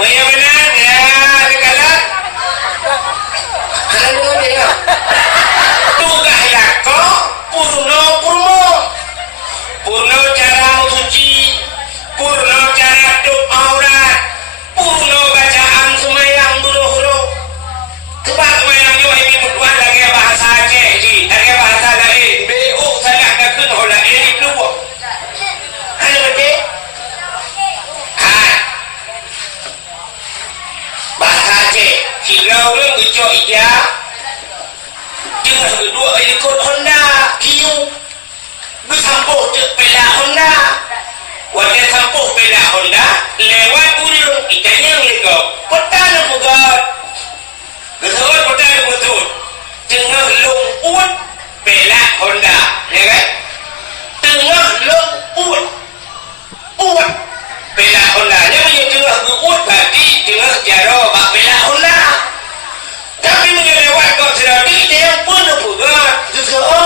Yang benar ya, dekalah. Kalau dulu dia nak. Tugas lako, purno purmo. Purno cara suci, purno cara doa aurat, purno bacaan semayang dulu. Sebab semayang yo ini buat lagi bahasa Aceh ji, lagi bahasa lain. BO salah dah kena olah ini dulu. Ada betul? Bahasa Aceh, kirau orang kecok ija, jangan kedua ikut Honda, kiu, bersampuh cek pela Honda, wajah sampuh pela Honda, lewat ulung itanya lekau, petan bukan, betul petan betul, tengah long ut pela Honda, ya kan? Tengah long ut pela Honda, yang tengah ut berarti tengah jaro bak pela Honda. Tapi mengelewat kau sedari dia yang pun bukan sesuatu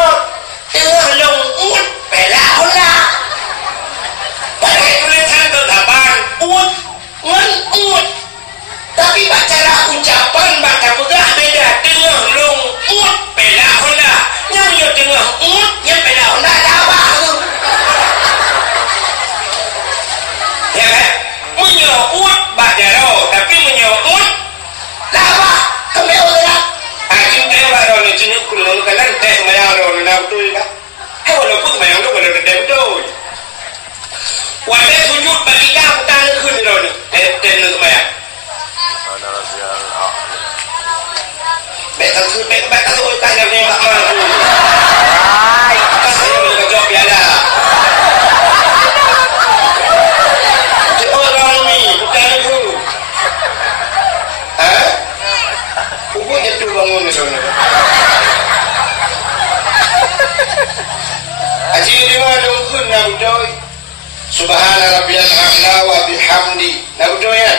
tengah long ut pela Honda. Pada tulisan terdapat ut ngan ut. Tapi bacalah ucapan baca pegah beda tengah long ut pela Honda. Yang tengah ut yang pela Honda dah tu. Ya kan? Menyebut bajaro tapi menyebut laba kami orang. Akin teh baru ni jenis kulo kalan teh mayang ro na betul kan? Hei walau pun mayang ro walau teh betul. Walau sujud bagi dah bukan kun ro ni. Teh nu mayang. Betul tu betul tu tanya ni mak mak tu. Ai, saya boleh jawab ya dah. Bangun sana. Aji lima dongkun nabudoy. Subhana rabbiyal a'la wa bihamdi. Nabudoy ya.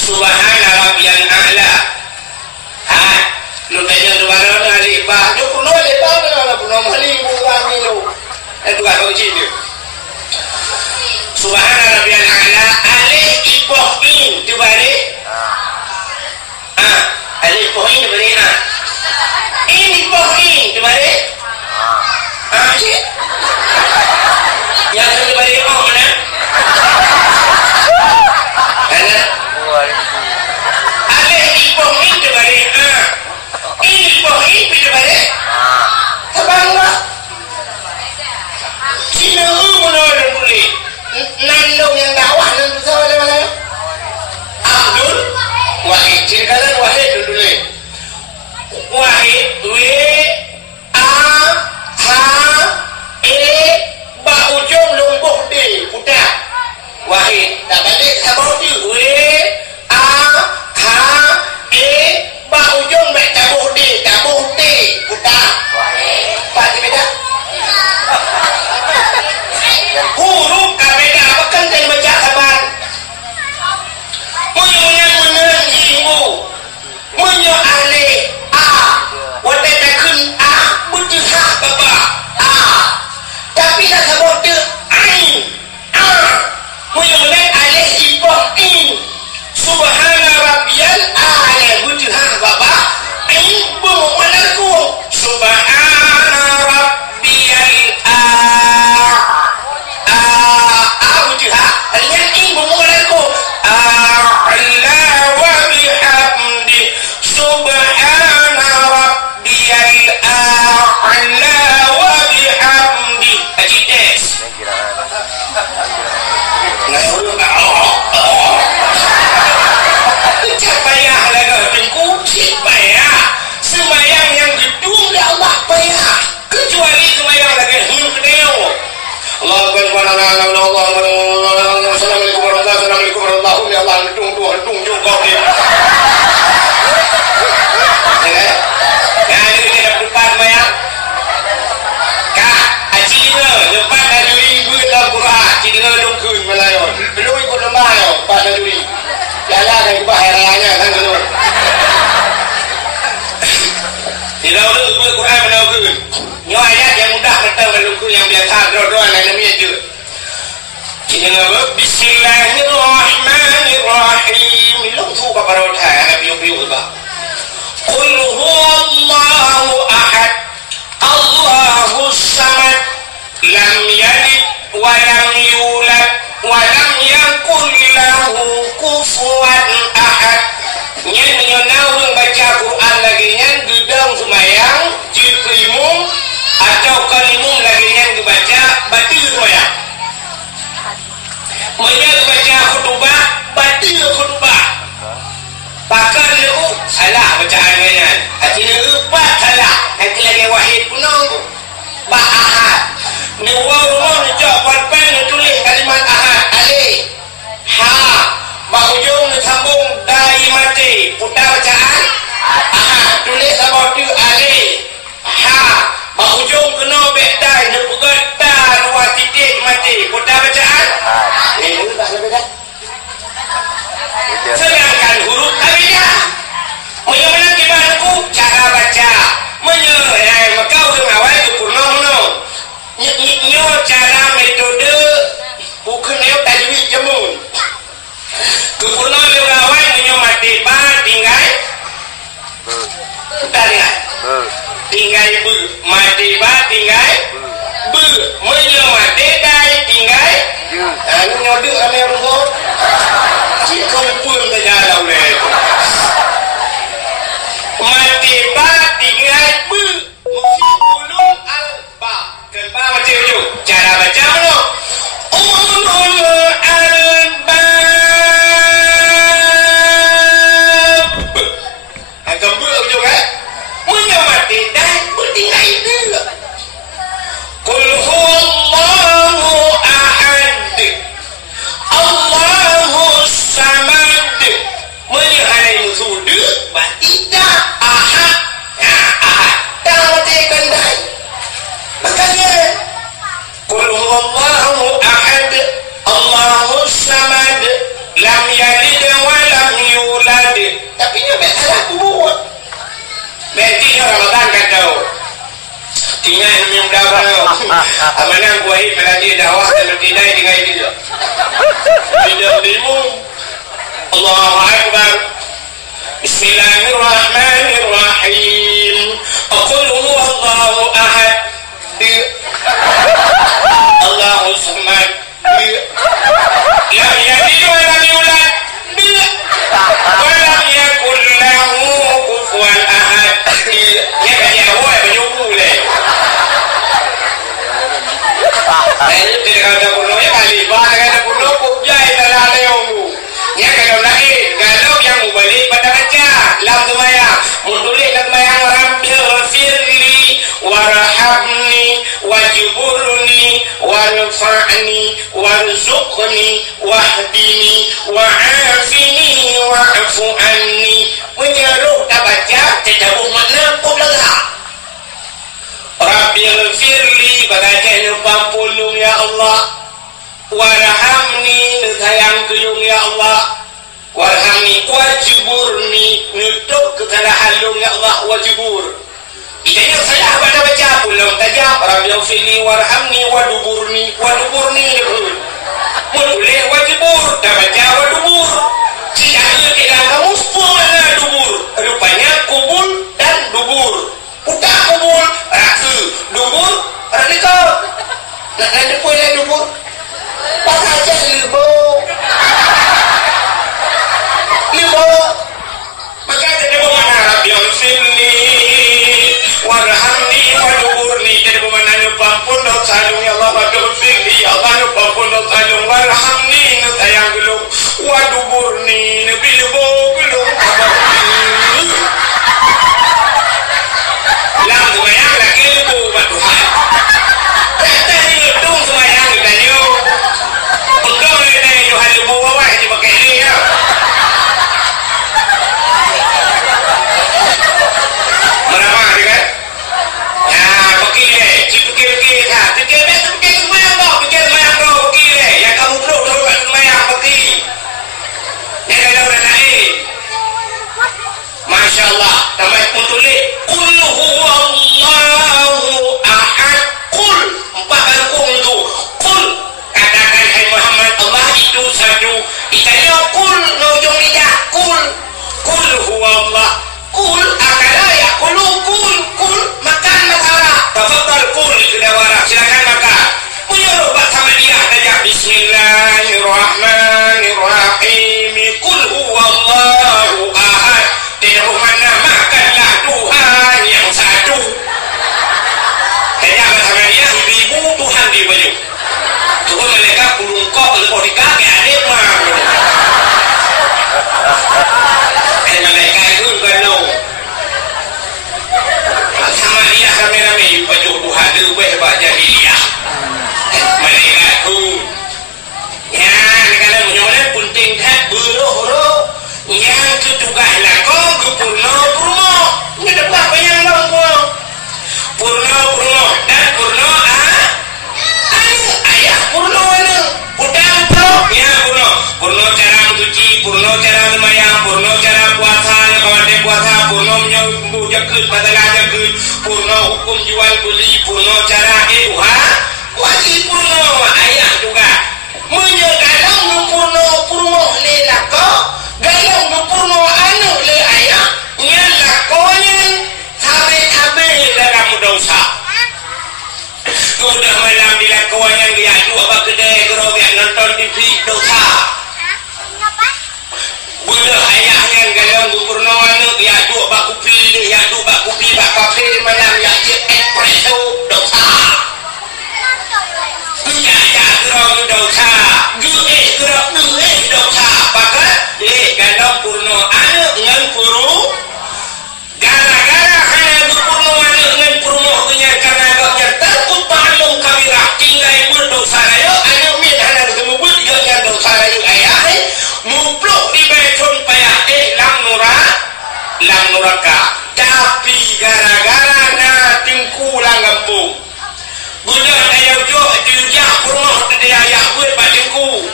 Subhana rabbiyal a'la. Lu tanya tu baru hari bah. Lu puno le bah na puno mali bukan milo. Itu kan uji dia. Subhana rabbiyal a'la alif ipoh in dibari alif ipoh in dibari in ipoh in dibari cik yang dibari mana alif ipoh in dibari in ipoh in dibari sebangga Cina menolak boleh nandung yang dakwah dan bersama dengan mana? Abdul Wahid. Ceritakan Wahid dulu. Wahid W A H E ba ujung lumbuh D budak. Wahid tak balik sama dia W A H E ba ujung baik tabuh D budak. Wahid. Pak beda. Huruf beda bahkan dari baca sabar. Menang ibu. Menyo ale a. Wate tak kun a butuh ha baba. A. Tapi dah sebut dia ai. A. Menyo ale ibu in. Subhana rabbiyal a'la butuh ha baba. Ibu manarku. Subhana rabbiyal yang ibu mengaku a'la wa bihamdi subhana rabbiyal a'la wa bihamdi ajides payah lagu tengku payah semayang yang gedung dah Allah payah kecuali semayang lagi hideo Allah Assalamualaikum warahmatullahi ya Allah tung kau ni ya ini kita depan maya kak aji depan dari dalam Quran jadi dong kun melayon belum ikut lemah yo pada duri jalan dari bahayanya kan dulu tidak ada Quran menau kun nyo ayat yang mudah betul lalu yang biasa doa lain namanya je. Kita ngapa? Bismillahirrahmanirrahim. Long tu apa pada orang Nabi Nabi ubah. Qul huwallahu ahad, Allahus samad, lam yalid wa lam yulad wa lam yakul lahu kufuwan ahad. Nyen nyonau baca Quran lagi nyen gedang semayang jikrimum atau kalimum lagi nyen dibaca batil semayang. Menyang baca khutbah batil khutbah. Pakar lu salah bacaannya nyen. Artinya lupa salah. Nanti lagi wahid punong ba ahad. Ni wa ni jawab pen tulis kalimat ahad alif ha ba ujung sambung dai mati putar bacaan ahad tulis sama tu alif ha ba ujung kena bek dai ni putar ta dua titik mati putar bacaan ni dah lebih dah sedangkan huruf abjad menyebenarkan gimana ku cara baca menyebenarkan makau dengan awal itu kuno nyo cara metode bukan nyo tajwid jamun kuno le awal nyo mati ba tinggal tarian tinggal bu mati ba tinggal bu menyo mati dai tinggal nyo de ame rugo jika pun terjalan le mati ba tinggal bu muhibulun alba kenapa macam tu cara baca mana ulul albab agak buruk juga menyamati dan bertinggal itu qul huwallahu ahad Allahus samad menyihanai musuh batida ahad ahad tak mati kendai makanya qul huwallahu ahad Allahus samad lam yalid wa lam yulad tapi dia tak salah buat berarti Ramadan kata tinggal minum darah amanah buahid meladi dakwah dan tidak dengan dia tidak ilmu Allahu Akbar Bismillahirrahmanirrahim qul huwallahu ahad Allahu samad lam yalid wa lam yulad wa lam yakul lahu kufuwan ahad ya kaya awak menyuku le tidak ada kuno ya kali bah ada kuno pujai dalam leongmu ya kalau lagi kalau yang balik pada baca lam semaya mundulik lam semaya rabbighfirli warhamni wajburni warfa'ni warzuqni wahdini wa'afini wa'fu anni menyeluruh tak baca tidak bermakna pula Rabbighfirli baca pampulung ya Allah warhamni sayang kelung ya Allah warhamni wajburni nutup kesalahan lung ya Allah wajbur idanya salah pada baca pulang tajam Rabbighfirli warhamni waduburni mulai wajbur tak baca wadubur tidak hanya tidak kamus mana dubur rupanya kubul dan dubur udah kubul rasu dubur radikal nak ada boleh dubur pasal aja libo maka ada mana Rabbighfirli warhamni waduburni jadi mana pampun dosa ya Allah Rabbighfirli ya Allah pampun dosa warhamni sayang gelung waduburni nabi libo gelung lam semayang lagi libo Tuhan tadi hitung semayang tanya engkau ni Tuhan libo bawah je pakai ni ya meramah dia kan ya pakai ni fikir tak fikir semayang kau pakai yang kamu perlu semayang pakai ni kalau dah naik purno cara mencuci, purno cara sembahyang, purno cara puasa, kalau ada puasa, purno menyambut jakut, batalah jakut, purno hukum jual beli, purno cara wajib purno ayah juga. Menyegalang purno le lako, galang purno anu le ayah, nyan lakonya tabe dalam dosa. Sudah malam dilakukan yang dia dua bak kedai kalau dia nonton TV dosa. Budak ayahnya galang purno anu dia dua bak kopi, dia dua bak kopi bak kafe malam dia espresso dosa. Gerong dosa, gerong dosa, pakai galau purno anu ngan puru, gara-gara hanya purno anu ngan purno punya karena agaknya takut palung kawira tinggal berdosa layu, anu min hanya semua yang dosa layu ayah, mupluk di beton payah lam nuraka, tapi gara-gara na tingku langampung. Budak ayah jok diujak rumah dia ayah buat badengku.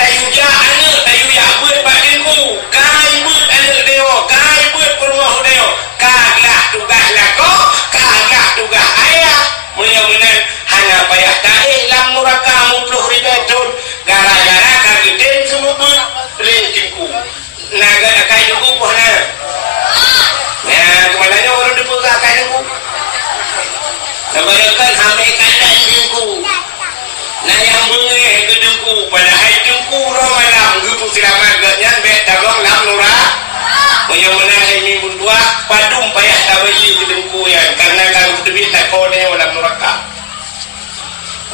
Ayah anak ayah buat badengku. Kai buat anak dia, kai buat rumah dia. Kaglah tugas lako, kaglah tugas ayah. Mulia-mulia hanya payah tahe lam nuraka mupluh ribetun. Gara-gara kagiten semua buat lengkinku. Naga kai dengku pohna. Nah, kemananya orang dipuka kai dengku. Kebanyakan hamil kandang dengku. Nah yang bunga ke dengku. Padahal dengku malam. Gupu selamat ganyan. Bet tabang lam nura. Yang menang ini berdua. Padum payah tabayi ke dengku yan. Karena kalau kedebit tak kau dia lam nuraka.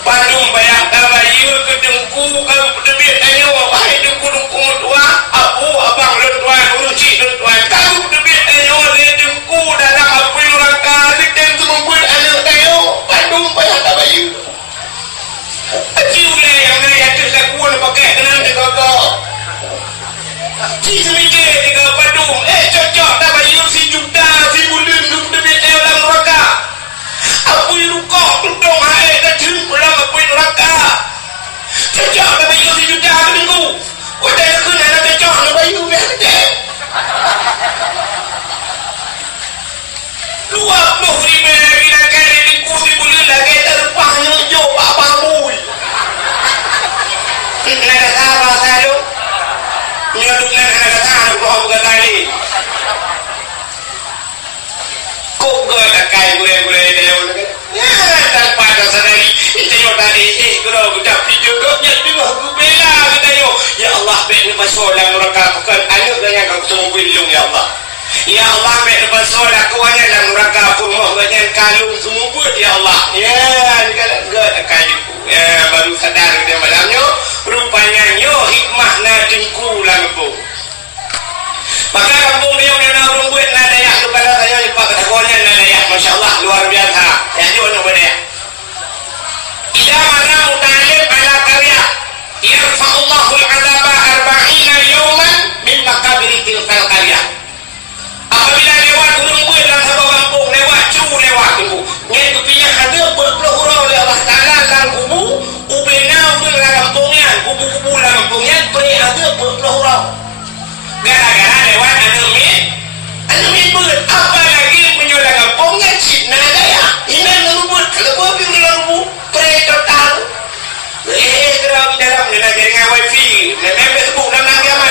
Padum payah tabayi ke dengku. Kalau kedebit ayo. Wahai dengku berdua. Abu abang lentuan. Urusi lentuan. Kalau kedebit ayo. Dia dengku dalam api nuraka. Kita semua buat anak tayo. Padum payah tabayi. Aciu lah yang nak terlakuan pakai kenang dia kagak. Cik semikir dia padum. Cocok tabayi si juta. Si bulan lu debit tayo dalam neraka. Apa yang rukak. Tudung hae dah jumpa dalam apa yang neraka. Cocok tabayi si juta ke minggu. Wadah yang kena nak cocok tabayi biar kecil. Luar pun ribet lagi nak kari di kursi bulan lagi terpahnya jauh apa mui. Nak kata apa saya? Nyoduk nak kata apa kau bukan tadi. Kau gak kai gule dia orang. Ya tanpa ada sadari. Itu yang tadi kalau kita video gaknya juga aku bela kita yo. Ya Allah beri pasola mereka bukan anak dengan kau semua bilung ya Allah. Ya Allah mek pasola kau hanya dalam neraka pun mau ganyan kalung semua buat ya Allah. Ya gak kai ku. Ya baru sadar dia malamnya rupanya yo hikmah na dengku lampu. Maka kampung dia nak buat nada ya kepada saya lipat ketekonya nada ya masya-Allah luar biasa. Ya jono benda. Ida mana mutalim ala karya yarfa'ullahu al-'adaba 40 yawman min makabiri tilkal karya. Apabila lewat gunung buat dalam satu kampung lewat tu ngai kupinya ada berpuluh oleh Allah Taala dalam kubu ubena dalam kampungnya kubu-kubu dalam kampungnya beri ada berpuluh gara-gara lewat anu buat apa lagi menyolah kampungnya cipna daya ini ngerubut kalau kau pergi ngerubut beri total geram dalam nak jaringan wifi member sebut dalam agama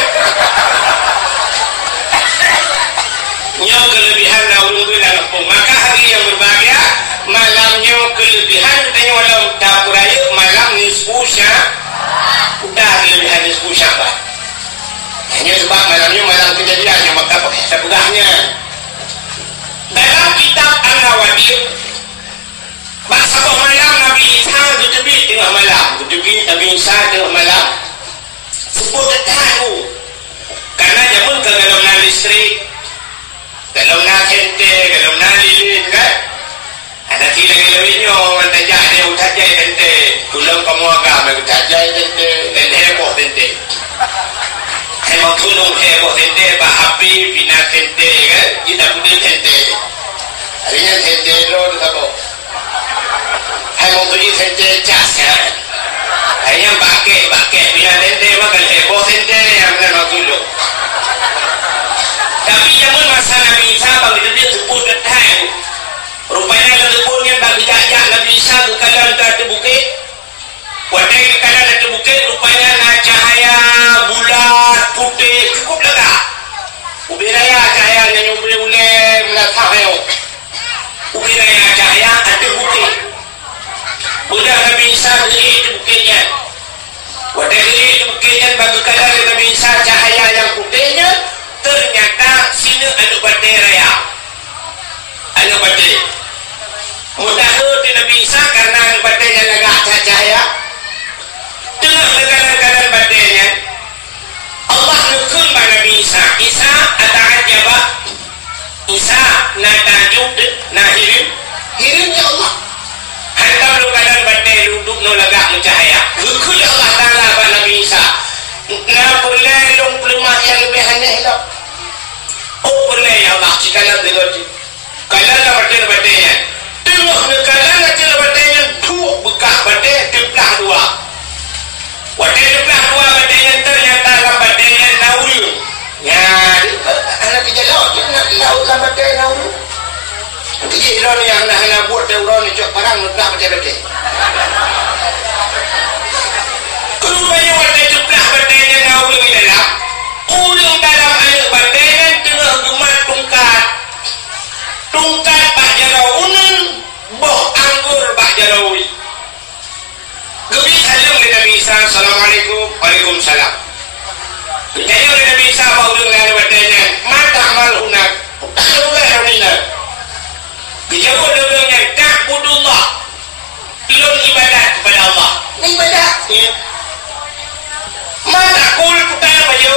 nya kelebihan naurung dalam kampung maka hari yang berbahagia malamnya kelebihan tanya malam dapur raya malam nisfu udah kelebihan nisfu Syaban hanya sebab malamnya malam kejadiannya maka sebagainya dalam kitab An-Nawadir bahasa malam Nabi Isa ditebit tengah malam ditebit Nabi Isa tengah malam sebut tahu karena jamun ke dalam listrik dalam nak hente dalam nak lilin kan ada tidak lebihnya orang tajak dia utajai hente tulang kamu agama utajai hente dan heboh hente heboh tulung heboh hente bah api bina hente kan kita putih hente harinya hente lo apa heboh tujuh hente cas kan hanya pakai bina hente makan heboh Wadai kalau ada bukit rupanya na cahaya bulat putih cukup lega. Ubiraya cahaya yang boleh melatahyo. Ubiraya cahaya ada bukit. Budak Nabi Isa beli itu bukitnya. Wadai beli itu bukitnya bagi kalau Nabi Isa cahaya yang putihnya ternyata sini ada badai raya. Ada badai. Mudah tu Nabi Isa karena ada badainya lega cahaya. Tengah keadaan badainya Allah nukun pada Nabi Isa. Isa ata'ajaba. Isa natajud nahirim. Hirimnya Allah. Hantar lu keadaan badai duduk no lagak mencahaya. Nukun Allah Ta'ala pada Nabi Isa. Nah boleh long pelemah yang lebih aneh lah. Oh boleh ya Allah. Jika nak dengar kalau nak badainya. Tengah keadaan badainya dua bekah badai diplah dua. Wadai diplah dua badainya ternyata dalam badainya naul. Ya, anak kerja laut dia nak laut dalam badai naul. Kerja orang yang nak buat orang ni cok parang nak badai-badai. Kerupanya wadai diplah badainya naul di dalam. Ulang dalam air badainya tengah gemat tungkat. Tungkat Pak Jaraunan, boh anggur Pak Jarawi. Gebi salam dari Nabi Isa. Assalamualaikum. Waalaikumsalam. Kaya oleh Nabi Isa bahawa dengan badainya mata malhunak Allah harina. Dijawab dengan ta'budullah. Ilun ibadat kepada Allah. Ibadat. Ya. Mata kul putar baju.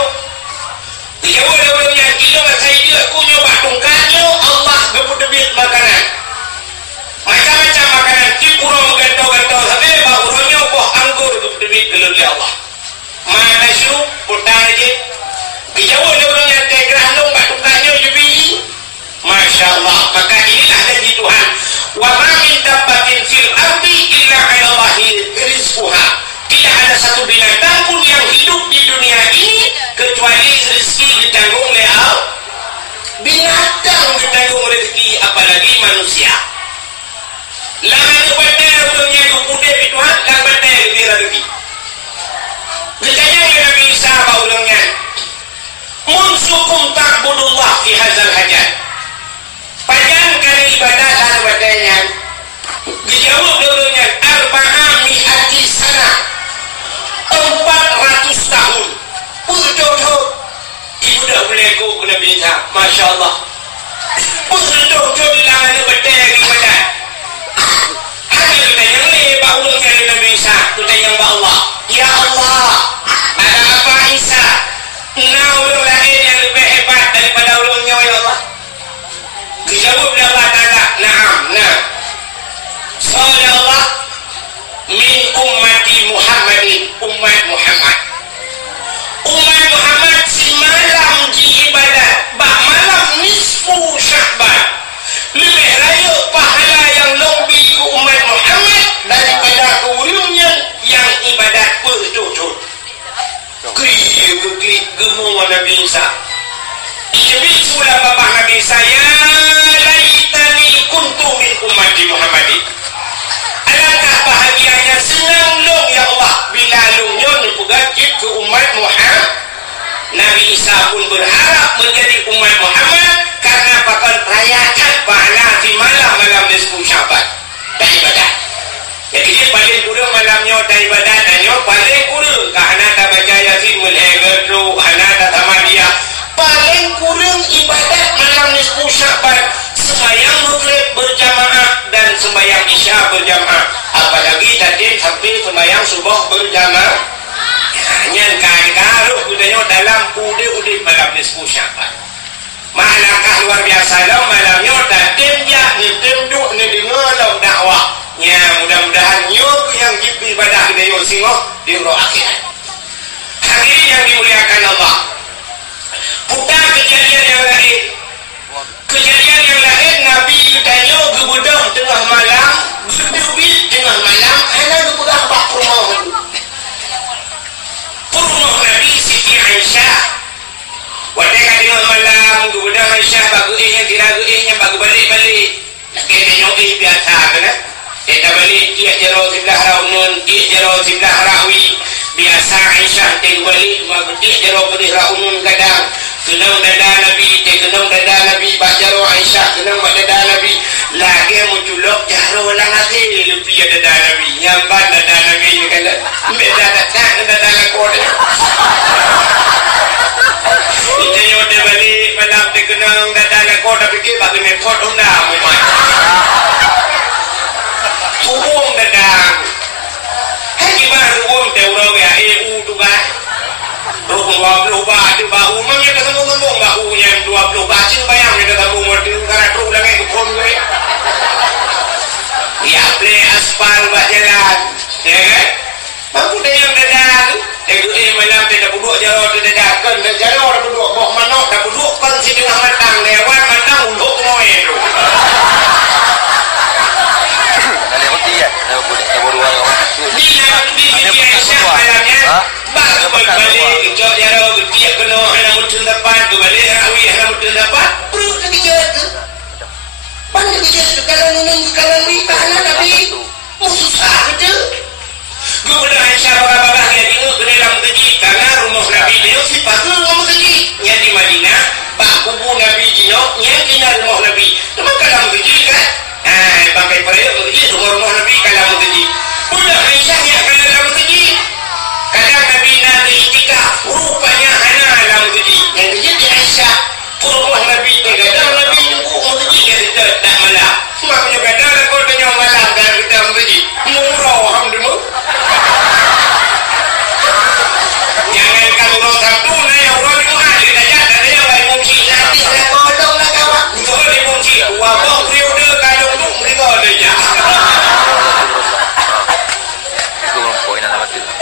Dijawab dengan ilun saya juga aku nyoba tungkatnya Allah geput-debit makanan. Macam-macam makanan kipuro gantau-gantau sampai bahunya buah anggur geput-debit gelul ya Allah. Mana syu putar je. Dijawab dengan tegrah nung tungkatnya jubi. Masya Allah. Maka inilah janji Tuhan. Wa ma min dabbatin fil ardi illa 'ala Allahi rizquha. Tidak ada satu binatang pun yang hidup di dunia ini kecuali rezeki ditanggung oleh Allah. Binatang ditanggung rezeki apalagi manusia. Langan badai urangnya dupudai Tuhan, lang badai lebih rezeki. Ditanya oleh Nabi Isa baulangnya. Munsukum ta'budullah fi hadzal hajat. Panjangkan ibadah dan badainya. Dijawab urangnya arba'a mi'ati sana. 400 tahun. Jodoh. Ibu dah boleh go ke Nabi Isa. Masya Allah. Jodoh bilangan badai ibadah. Hanya kita yang lebar ulangnya di Nabi Isa. Kita yang Allah. Ya Allah. Ada apa Isa? Nah ulung lain yang lebih hebat daripada ulungnya ya Allah. Dijawab oleh Allah Ta'ala. Naam. Nah. Soal Allah. Min ummati Muhammadin. Umat Muhammad. Umat Muhammad si malam di ibadat. Bak malam nisfu Sya'ban. Lebih raya pahala yang lebih ke umat Muhammad daripada keurangnya yang ibadat berjujur. Klik gemuk Nabi Isa. Iblis pula bapak Nabi Isa. Ya laitani kuntu min ummati Muhammadin. Alangkah bahagianya senang long ya Allah bila longnya nupugakit ke umat Muhammad. Nabi Isa pun berharap menjadi umat Muhammad karena bakal rayakan pahala di malam-malam nisfu Sya'ban dan ibadat. Jadi dia paling kurang malamnya dan ibadat dan paling kurang kerana tak baca Yasin melheger tu kerana tak tamadiyah paling kurang ibadat malam nisfu Sya'ban. Sembahyang maghrib berjamaah dan sembahyang isya berjamaah. Apalagi tadi sampai sembahyang subuh berjamaah. Hanya kali-kali kudanya dalam udah malam nisfu Sya'ban. Malangkah luar biasa lah malamnya tadi dia nitenduk ni dengar lah dakwah. Ya mudah-mudahan nyok yang jipi ibadah kita yo singoh di roh akhirat. Hadirin yang dimuliakan Allah. Bukan kejadian yang lain. Kejadian yang lain Nabi ditanya gebudah tengah malam, berdubit tengah malam, ana gebudah bak rumah. Rumah Nabi Siti Aisyah. Wadai kat tengah malam gebudah Aisyah bagi yang kira yang bagi balik-balik. Nak kena tengok biasa kan? kita balik dia jero sebelah raunun dia jero sebelah rawi biasa Aisyah dia balik dia jero benih raunun kadang kenang dada Nabi dia kenang dada Nabi bak jero Aisyah kenang bak dada Nabi lagi munculok jaro lang hati lebih dada Nabi nyamban dada Nabi kata beda dada lakon kita yo dia balik malam dia kenang dada lakon dah fikir bak kena pot unda memang turun dadang hai baru om teuro ya tu kan 20 baht tu bau memang kita ngomong bau yang 20 baht tu bayang kita ngomong waktu karena tu lagi ke pom gue ya play aspal buat jalan ya kan mampu dia yang dadang malam dia dah duduk jauh dia dadang kan jauh dah duduk boh manok dah duduk kan si tengah matang lewat matang untuk moe tu baru balik jauh jauh dia kena anak mutun dapat balik awi anak mutun dapat perut lagi jauh mana lagi jauh kalau nunun kalau ni kana Nabi susah betul guna Aisyah bagah dia tengok ke dalam masjid karena rumah Nabi dia sifat rumah masjid yang di Madinah bak kubur Nabi dia yang di rumah Nabi memang kalau masjid kan pakai perayaan masjid rumah Nabi kalau masjid budak Aisyah yang kalau dalam masjid kadang Nabi nanti itikaf rupanya anak dalam masjid yang masjid di Aisyah rumah Nabi kadang Nabi tunggu masjid dia tak malam makanya kadang kalau tanya malam dalam kita masjid murah alhamdulillah jangan kalau orang satu yang orang itu ada saja ada yang baik mungkin nanti saya kodong lah kawan untuk dia mungkin wabah periode kadang tu mereka ada je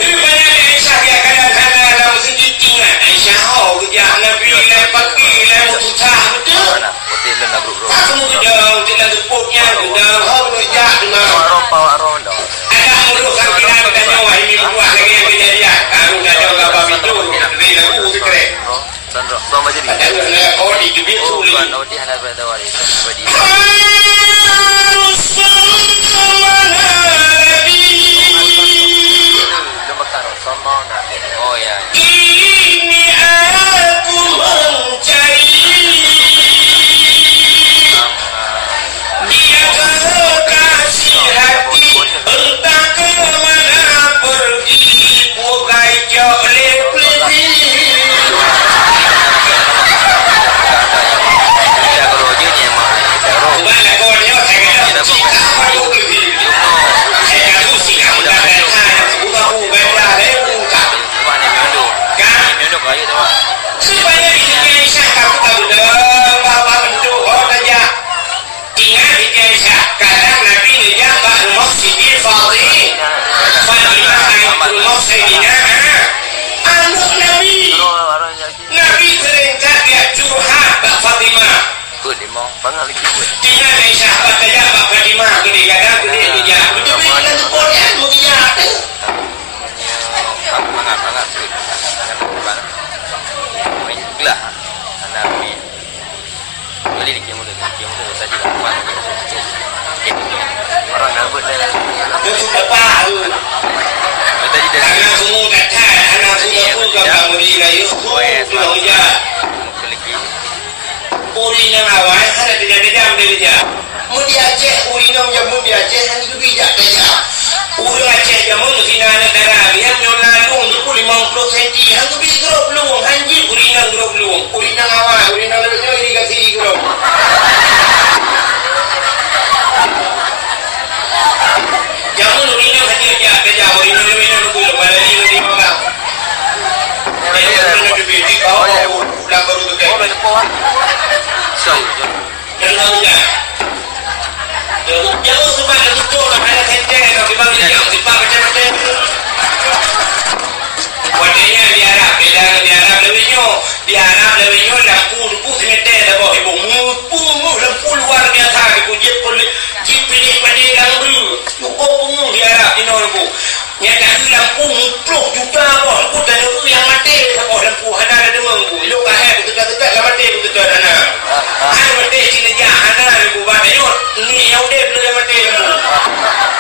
banyak Aisyah dia kadang-kadang dalam masjid ingat Aisyah kerja Nabi lah pagi lah susah betul aku gedang kita tepuknya gedang kerja dengan ada merusak kita bertanya wah ini buat lagi yang kejadian aku dah jauh kapal itu dari lagu sekret ada orang di kebit suri ini aku mencari dia kekasih hati entah kemana pergi bukai joleh peliti bukanlah kau dia saya kata cika malu peliti saya kata cika mudah datang buka-buka bedah buka supaya di sini Aisyah kamu tahu dah bahawa bentuk orang saja ingat di Aisyah kadang Nabi dia bak masjid Fatimah Ainul Masjidina anak Nabi sering dia curhat bak Fatimah tinggal Aisyah bak kaya bak Fatimah gede kadang gede dia betul-betul dengan Quran mungkin ada lah Nabi boleh dikimu saja orang gabut dah dia sudah tahu tadi dah anak semua datang anak sudah pun kamu di layu pulang je uri nang awal ada tidak jam dia mudi Aceh uri nang jam mudi Aceh hang itu bijak saja uri Aceh jam mudi nang negara dia nyolong 50 cm hang tu bi grup luang hanji uri nang grup luang uri nang awal uri nang lebih ni kasih grup jamu uri nang hadir je kerja uri nang lebih nang grup pada ni di mana dia nak lebih di kau pulang baru tu kan jangan jangan sebab ada betul ada senteng kalau kita bilang sebab macam-macam wadahnya di Arab lebih nyo lampu sengetek dah bawa ibu mupu lampu luar biasa ibu jip pilih pada lampu lupa pungu di Arab di Norbu nyata lampu mupluk juta bawa lampu dan lampu yang mati bawa lampu hana ada demang bu lu kahai betul-betul lah mati betul-betul hana hana mati sini jah hana lampu badayot ni yang dia belum mati lampu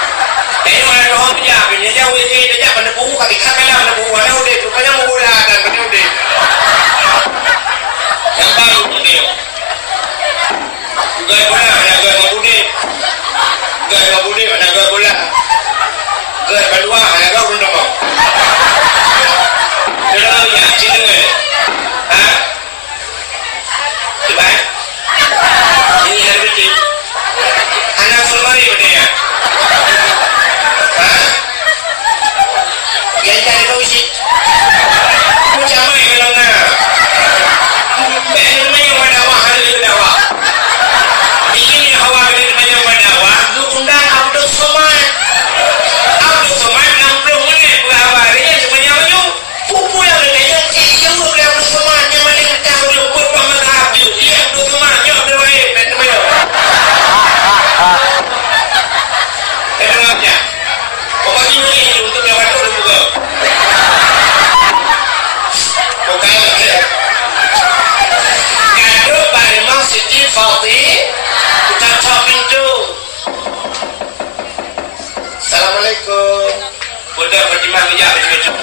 itu.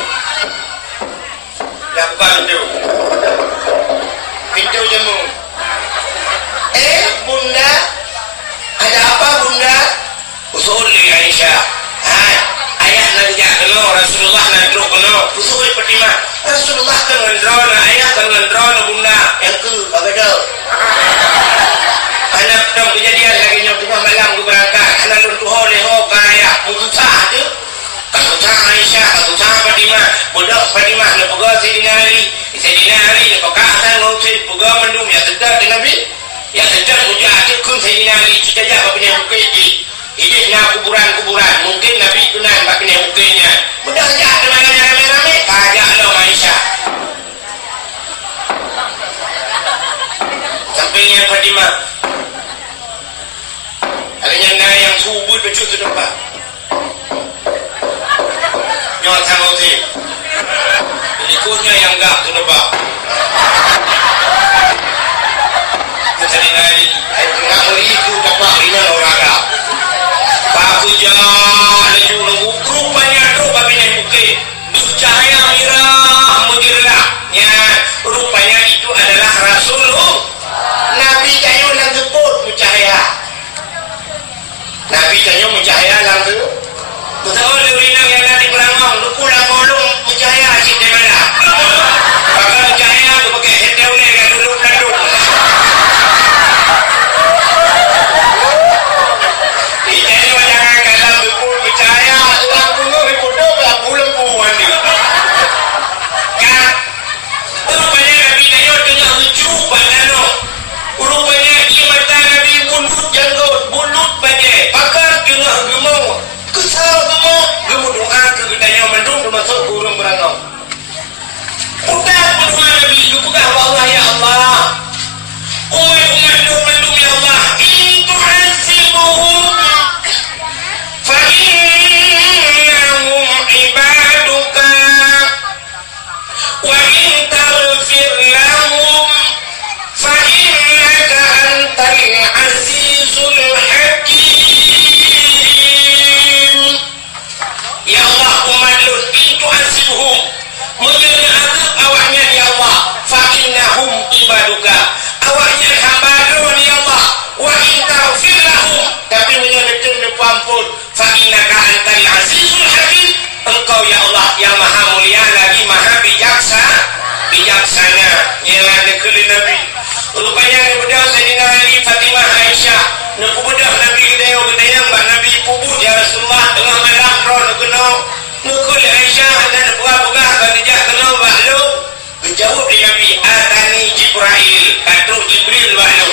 Depan tu. Pintu jemu. Bunda. Ada apa bunda? Usul li Aisyah. Ayah nak jak kena Rasulullah nak duduk kena. Usul pertima. Rasulullah kan ngendron, ayah kan ngendron bunda. Yang ke bagada. Anak dong kejadian lagi nyok tengah malam aku berangkat. Anak lu tuh leho kaya putusah tu. Putusah Aisyah, putusah Fatimah. Budak Fatimah nak pegang Sayyidina Ali. Sayyidina Ali nak pegang Hasan Husain pegang mendum ya sedar dengan Nabi. Ya sedar puja kun Sayyidina Ali kita jah bapaknya bukit di. Ini nak kuburan-kuburan. Mungkin Nabi tunan bapaknya bukitnya. Budak jah dengan rame-rame kajak lo Aisyah. Sampingnya Fatimah. Adanya yang subur becut tu nampak. Nyok sama tu. Ikutnya yang gak tu nampak. Tadi nari, nak meriku dapat ina orang gak. Paku jah laju nunggu rupanya tu babi ni bukit. Cahaya merah menjerlah. Ya, rupanya itu adalah Rasulullah. Nabi kayu nak jemput cahaya. Nabi tanya mencahaya lang tu. Betul dia rinang yang ada di Berangong. Lu pulang golong mencahaya asyik di mana. Bakal mencahaya tu pakai hetel ni kan duduk-duduk. Dia jangan kalau berpul mencahaya. Lampu tu dipuduk lampu-lampu mandi. Kan? Rupanya Nabi tanya tengah lucu bandano. Rupanya dia mata Nabi bulut janggut. Bulut bajai. Pakar tengah gemuk. Kesal gemuk. Gemuk doa ke gedanya mendung. Dia masuk burung Berangong. Udah berdoa Nabi. Dukugah Allah ya Allah. Umat-umat mendung ya Allah. Itu hasibuhum. Fa'innahum ibaduka. Wa in taghfir lahum. Fa'innaka antal azizul hakim. Ya Allah umatun itu asibuhum. Menjadi azab awaknya ya Allah. Fa'innahum ibaduka. Awaknya hamba doan ya Allah. Wa in taghfir lahum. Tapi menyebutkan ampun. Fa'innaka antal azizul hakim. Engkau ya Allah yang maha mulia lagi maha bijaksana. Yang ada kali Nabi. Rupanya bedah Sayyidina Ali, Fatimah, Aisyah. Nak bedah Nabi gedayang mbak Nabi kubur ya Rasulullah tengah malam roh nak kena. Nukul Aisyah dan pegah-pegah kadijak kena mbak lu. Menjawab di Nabi, atani Jibril, katuk Jibril mbak lu.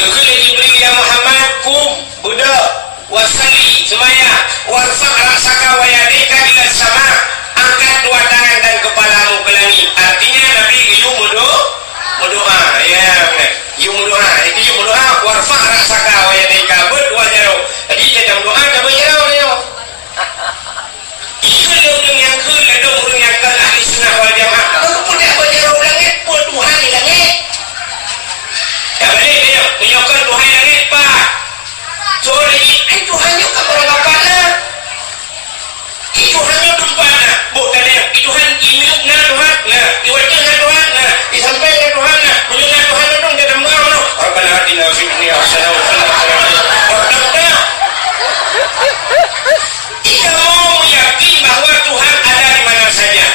Nukul Jibril ya Muhammad kum bedah wasali semaya warfaq raksaka wa yadika ila sama. Angkat dua tangan dan kepalamu ke langit. Artinya Nabi you berdoa ya benar. You berdoa. Itu you berdoa warfaq raksaka wa yadika berdua jauh. Jadi dalam doa dah berjauh dia. Itu orang yang ke ada orang yang ke ahli sunnah wal jamaah. Aku tidak berjauh langit pun Tuhan di langit. Tak boleh dia menyokong Tuhan langit pak. So ini Tuhan yang kamu apa? Itu hanya dumpana. Bukan dia. Itu hanya imut na Tuhan. Nah, diwajah na Tuhan. Nah, disampaikan Tuhan. Nah, menyuruh Tuhan dong dia dalam orang. Rabbana atina fid dunya hasanah wa fil akhirati hasanah. Kita mau yakin bahawa Tuhan ada di mana saja.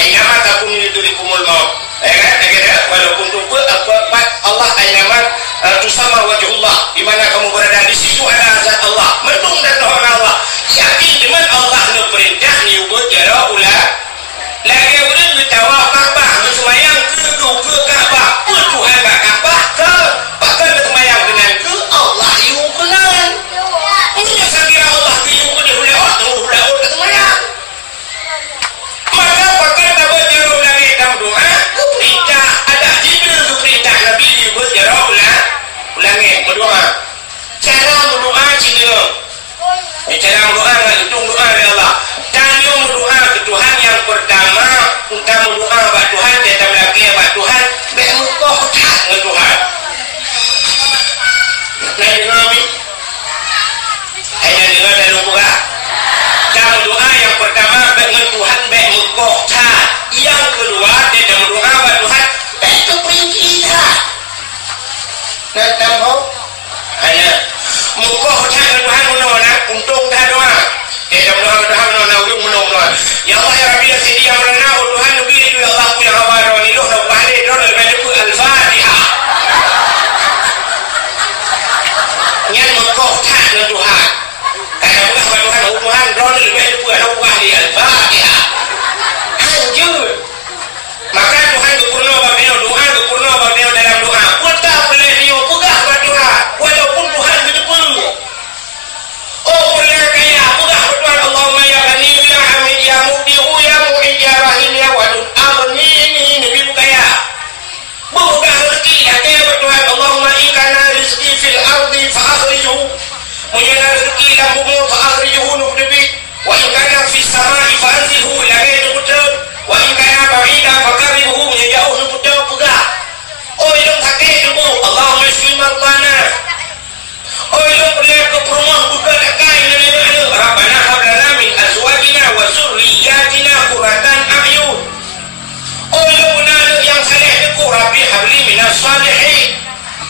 Ainama takun yudrikumul maut. Walaupun tubuh Allah ainama tusama wajhullah. Di mana kamu berada di situ ada zat Allah. Mendung dan Tuhan Allah. Yakin dengan Allah nak perintah ni ubud jara ulah. Lagi udah bertawaf Kaabah, bersemayang ke Kaabah. Tuhan bak Kaabah ke bahkan bersemayang dengan ke Allah you kenal. Punya sakira Allah ke you ke hula ke semayang. Maka bahkan tak berjara ulah ni dalam doa. Perintah ada Jibril tu perintah Nabi ubud jara ulah ni berdoa. Cara berdoa cina. Cara berdoa hitung doa dari Allah. Tanya berdoa ke Tuhan yang pertama. Kita berdoa kepada Tuhan. Dia tak lagi kepada Tuhan. Baik muka tak dengan Tuhan. Nak dengar ni? Hanya dengar dan lupa. Cara berdoa yang pertama dengan Tuhan. Karena bukan sama Tuhan hubungan ron lebih depan hubungan di Al-Fatihah. Anjur. Maka Tuhan kepurna bagi doa kepurna bagi dalam doa. Putar boleh dia pegah pada Tuhan walaupun Tuhan ke depan. Oh boleh kaya pegah pada Tuhan. Allahumma ya Ghani ya Hamid ya Muqdihu ya Mu'id ya Rahim ya Wadud. Amin ini Nabi kaya. Bukan rezeki yang kaya pada Tuhan. Allahumma ikana rizki fil ardi fa'akhrijuhu. Mujana rezeki dalam bumi fa'akhrijuhu nukdibit. Wa ikana fis samai fa'anzihu lagi nukdibit. Wa ikana ba'ida fa'karibuhu menjauh nukdibit pegah. Oh ilmu sakit itu Allahumma ismi martana. Oh ilmu perlihat ke perumah buka dekai nana-nana. Rabbana hablana min azwajina wa zurriyatina qurratan a'yun. Oh ilmu nana yang salih itu Rabbi habli minas salihin.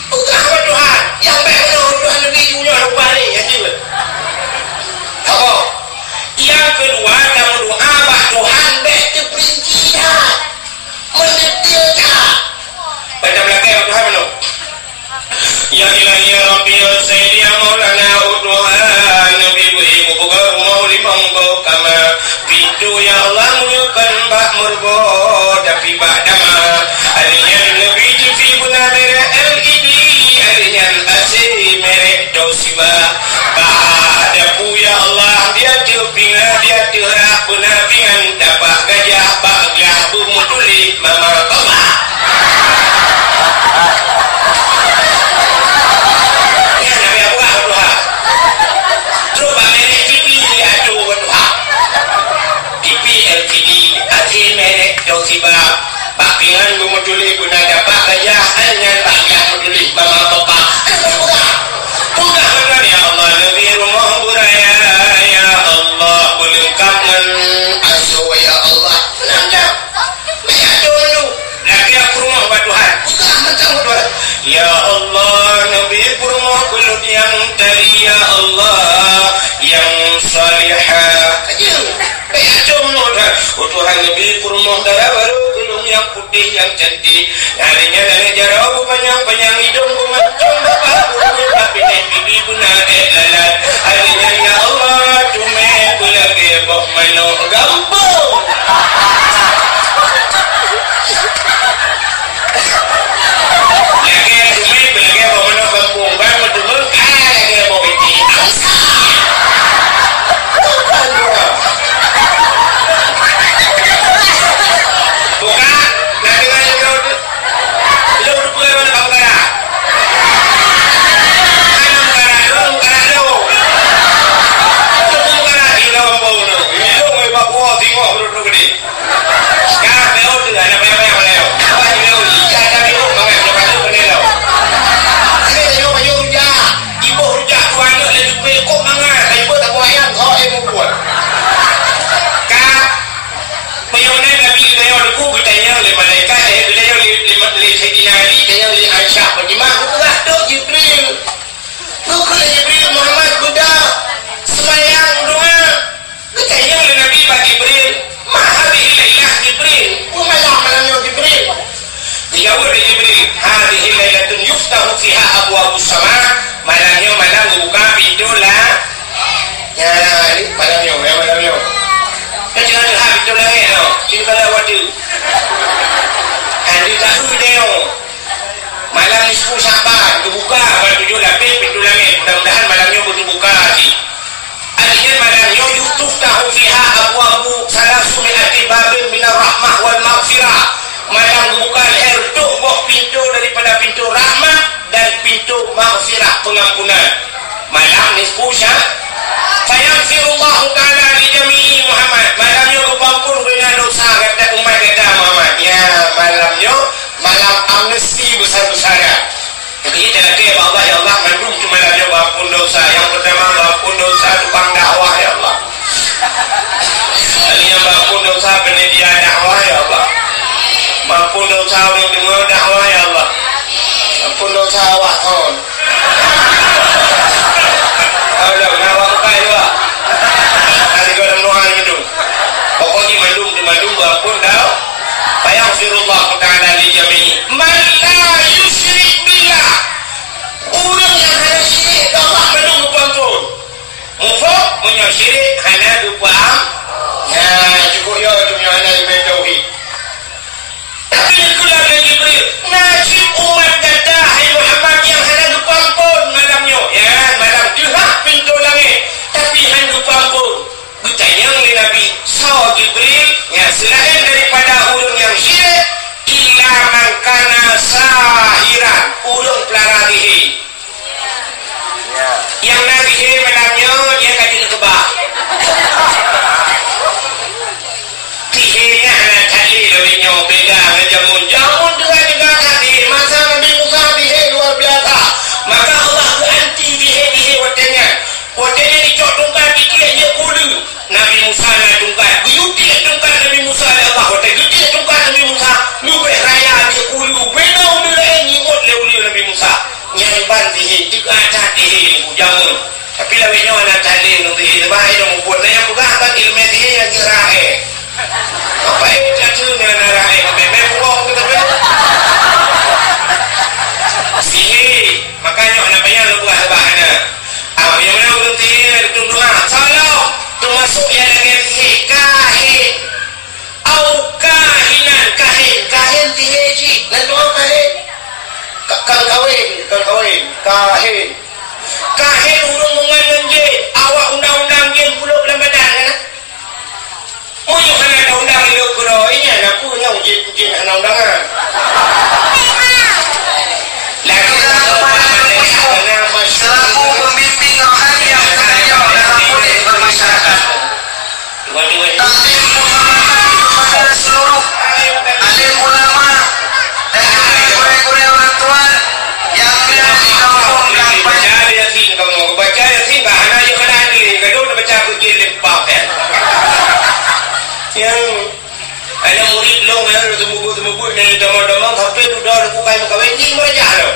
Bukan apa Tuhan yang baik benar Tuhan lebih punya lupa ni yang juga. Apa? Yang kedua dalam doa bah Tuhan baik terperincian mendetailkan. Baca belakang Tuhan benar. Ya ilahi ya Rabbi ya Sayyidi ya Maulana Tuhan Nabi ibu buka rumah limang kama pintu ya Allah menyukan bak murbo tapi bak dama alinya lebih fi guna merek LED alinya asih merek dosiba ada pu ya Allah dia tepinga dia terak penapingan dapat gajah bagah bumutulit mama kama. Tiba pakpingan bumuduli guna dapat gajah hanya bagah muduli mama bapa bukan benar ya Allah lebih rumah buraya ya Allah belengkapkan aso ya Allah nanda menyatu menu lagi aku rumah buat Tuhan bukan macam Tuhan ya Allah Nabi rumah kulut yang tadi ya Allah yang salihah aja menyatu menu Tuhan lebih kurma darah baru gelung yang putih yang cantik harinya dari jarau panjang-panjang hidung macam bapak burung tapi dan bibi guna lalat harinya ya Allah cuma pula gebok mano gampang lagi cuma pula gebok mano gampang baru dulu lagi gebok ini malam ni 10 Syaban terbuka pada 7 lapis pintu langit mudah-mudahan malamnya berbuka lagi akhirnya malamnya yutuftahu fiha abwabu salasumi'ati babin minar rahmah wal maghfirah malam berbuka leher tubuh pintu daripada pintu rahmah dan pintu maghfirah pengampunan malam ni 10 Syaban fayaghfirullahu ta'ala li jami'i Muhammad malamnya berpampur dengan dosa kata umat kata Muhammad ya malamnya malam amnesti besar-besaran. Jadi dalam dia Allah ya Allah mandum cuma malamnya maafun dosa. Yang pertama maafun dosa tukang dakwah ya Allah. Yang maafun dosa penyedia dakwah ya Allah. Maafun dosa orang dengar dakwah ya Allah. Maafun dosa awak tahun. Allah nawak bukai juga. Nanti kau dalam doa mandum. Pokoknya mandum maafun dakwah. Fayaghfirullahu ta'ala li jami'i man la yusyrik billah. punya syirik hana dupam. Ya, cukup ya punya hana iman tauhid. Tapi keluarga Jibril, nasib umat kata hai Muhammad yang hana dupam pun malamnya. Ya, malam dilhak pintu langit. Tapi hana dupam pun. Bertanya oleh Nabi, so Jibril, ya selain daripada ulun yang syirik, illa mangkana sahiran, ulun pelara dihi. Yang Nabi dihi malamnya, dia kaji kebah. Dihinya anak tali lebihnya, pegang jamun. Jamun juga tadi, masa Nabi Musa dihi luar biasa. Maka Allah ganti dihi watanya. Watanya dicok tungkat, dikira dia kudu. Nabi Musa nak tungkat, guyuti tungkat Nabi Musa ya Allah. Watanya guyuti tungkat Nabi Musa. Lupa raya dia kudu. Bena udah ngikut lewuli Nabi Musa. Yang bantihi, juga tadi jamun. Tapi lebihnya anak tali untuk dihi. Baik dong, buatnya yang bukan abad ilmu dihi yang kirahe. Apa ini jatuhnya narahe? Memang buang kita betul. Sihir, makanya anak banyak lu buat bahana. Yang mana ulun dihi, itu doa. Salam, termasuk yang dengan sihir, kahin. Au kahinan, kahin dihi cik. Dan doa kahin. Kawin, kahin. Kahin urung mengangan jin. Awak undang-undang jin puluh dalam badan kan? Mungkin ada undang di lokro ini ada punya jin ada undangan. Lagi selaku pembimbing rohani yang terjauh dalam politik bermasyarakat. Takdim pemahaman kepada seluruh alim ulama dan guru-guru orang tua yang ada di kampung Gampang. Baca Yasin tak hanya yang kena diri. Kedua dah baca kujil lempap kan. Yang ada murid long yang tembuk-tembuk ni damang-damang sampai sudah bukan kawin ni mereka loh.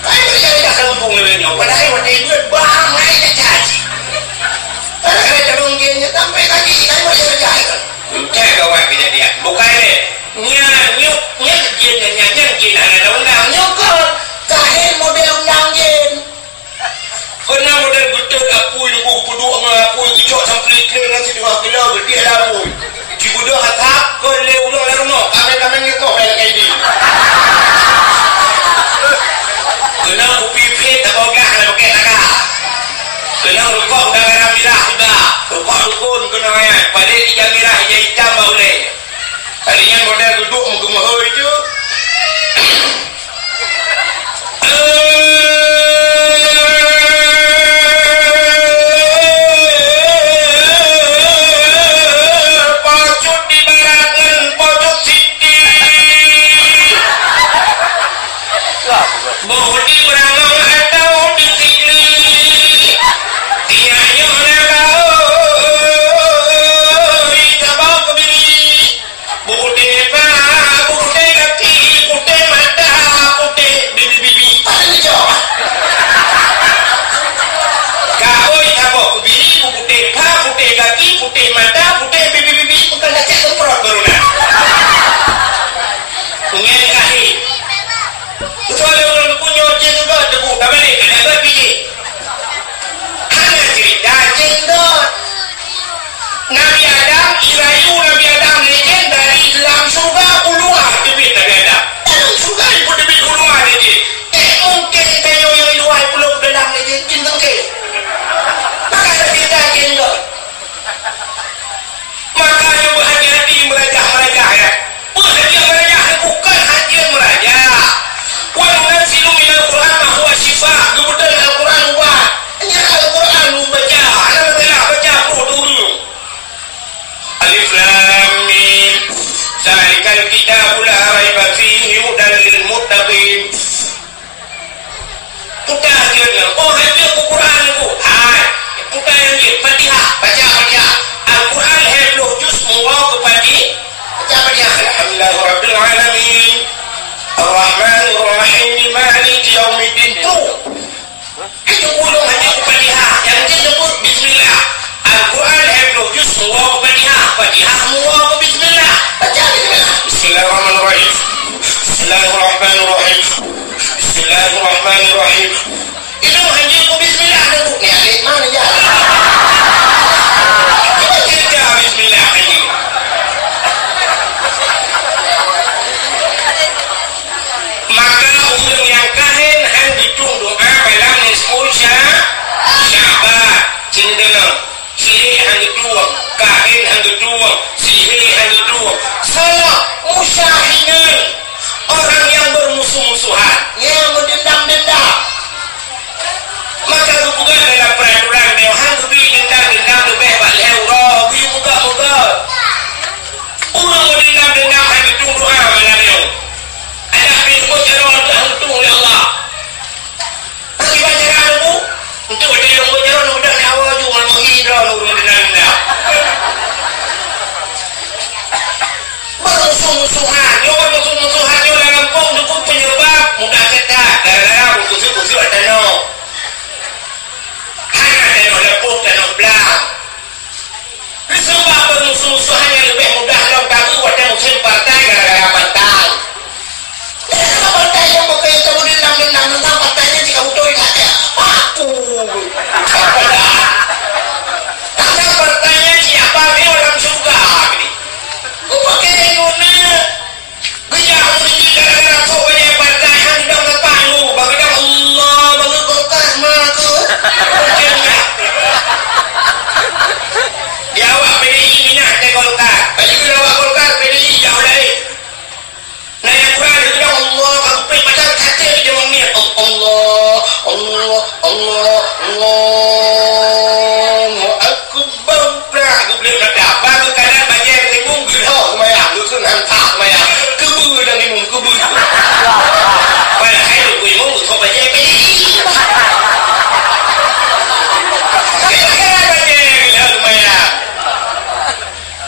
Kain mereka tidak kampung ni. Padahal waktu itu bangai dah caci. Kadang-kadang terung dia sampai kaki kain mereka jahat. Cek kawan kejadian. Bukan ni. Nyuk jin ada undang nyukut. Kain model undang jin. Kena model betul apui ni buku dua dengan apui kicok sampai kena nanti dua kilo berdi ada apui. Cikgu dua hatap kau le ulang la rumah. Kami ni kau bela kain di. Kena upi tak bogah la pakai taka. Kena rukuk dah garam mirah sudah. Rukuk rukun kena ayat. Pada tiga mirah je hitam boleh. Kalinya model duduk muka mahal itu. Bodi berangau atau di sini tianya nak kau ditabau kebiri bodi kaki bodi mata bodi bibi ayo kau ditabau kebiri bodi kaki bodi mata bodi bibi bukan dah cek perut baru nak punya kahi kecuali orang punya jenggot debu tak balik kena biji hanya cerita jenggot Nabi Adam irayu Nabi Adam legend dari dalam surga puluhan debit Nabi Adam dalam surga pun debit puluhan legend mungkin kayu yang luar puluh dalam legend jenggot ke maka ada cerita jenggot maka yang berhati-hati merajah ya merajah bukan hati merajah وَنُنَزِّلُ مِنَ الْقُرْآنِ مَا هُوَ شِفَاءٌ. Kemudian Al-Quran ubah. Hanya Al-Quran baca. Ana telah baca dulu. Alif Lam Mim. Zalikal kitabul la raiba fihi hudan lil muttaqin. bukan dalam peraturan dia hang lebih dendam lebih balik roh muka orang dendam hang hitung doa malam ni ada sebut cara hang hitung oleh Allah hang baca kamu untuk dia yang berjalan mudah ni awal jual menghidra nurun dendam musuhan yo dalam pun cukup penyebab mudah cetak gara-gara kusuk ada no hanya ada no lepuk dan no belang sebab musuhan yang lebih mudah dalam kamu ada musim partai gara-gara partai partai yang berkait kamu dendam tentang partainya jika udah tak ada aku tentang partainya siapa dia orang surga ini pakai nuna gejah ini gara-gara kau banyak partai yang dah bertanggu bagi Allah bagi Golkar maka dia awak PDI minat dari Golkar bagi kita awak Golkar PDI jauh lain nah yang kurang itu dah Allah aku pergi macam kata dia mengiat Allah aku bangkrak aku boleh meledak baru kadang bagi yang limung gerah semayang dusun hantar semayang kebur dan limung kebur pada hari itu limung kau bagi PDI kira-kira bagi yang gerah semayang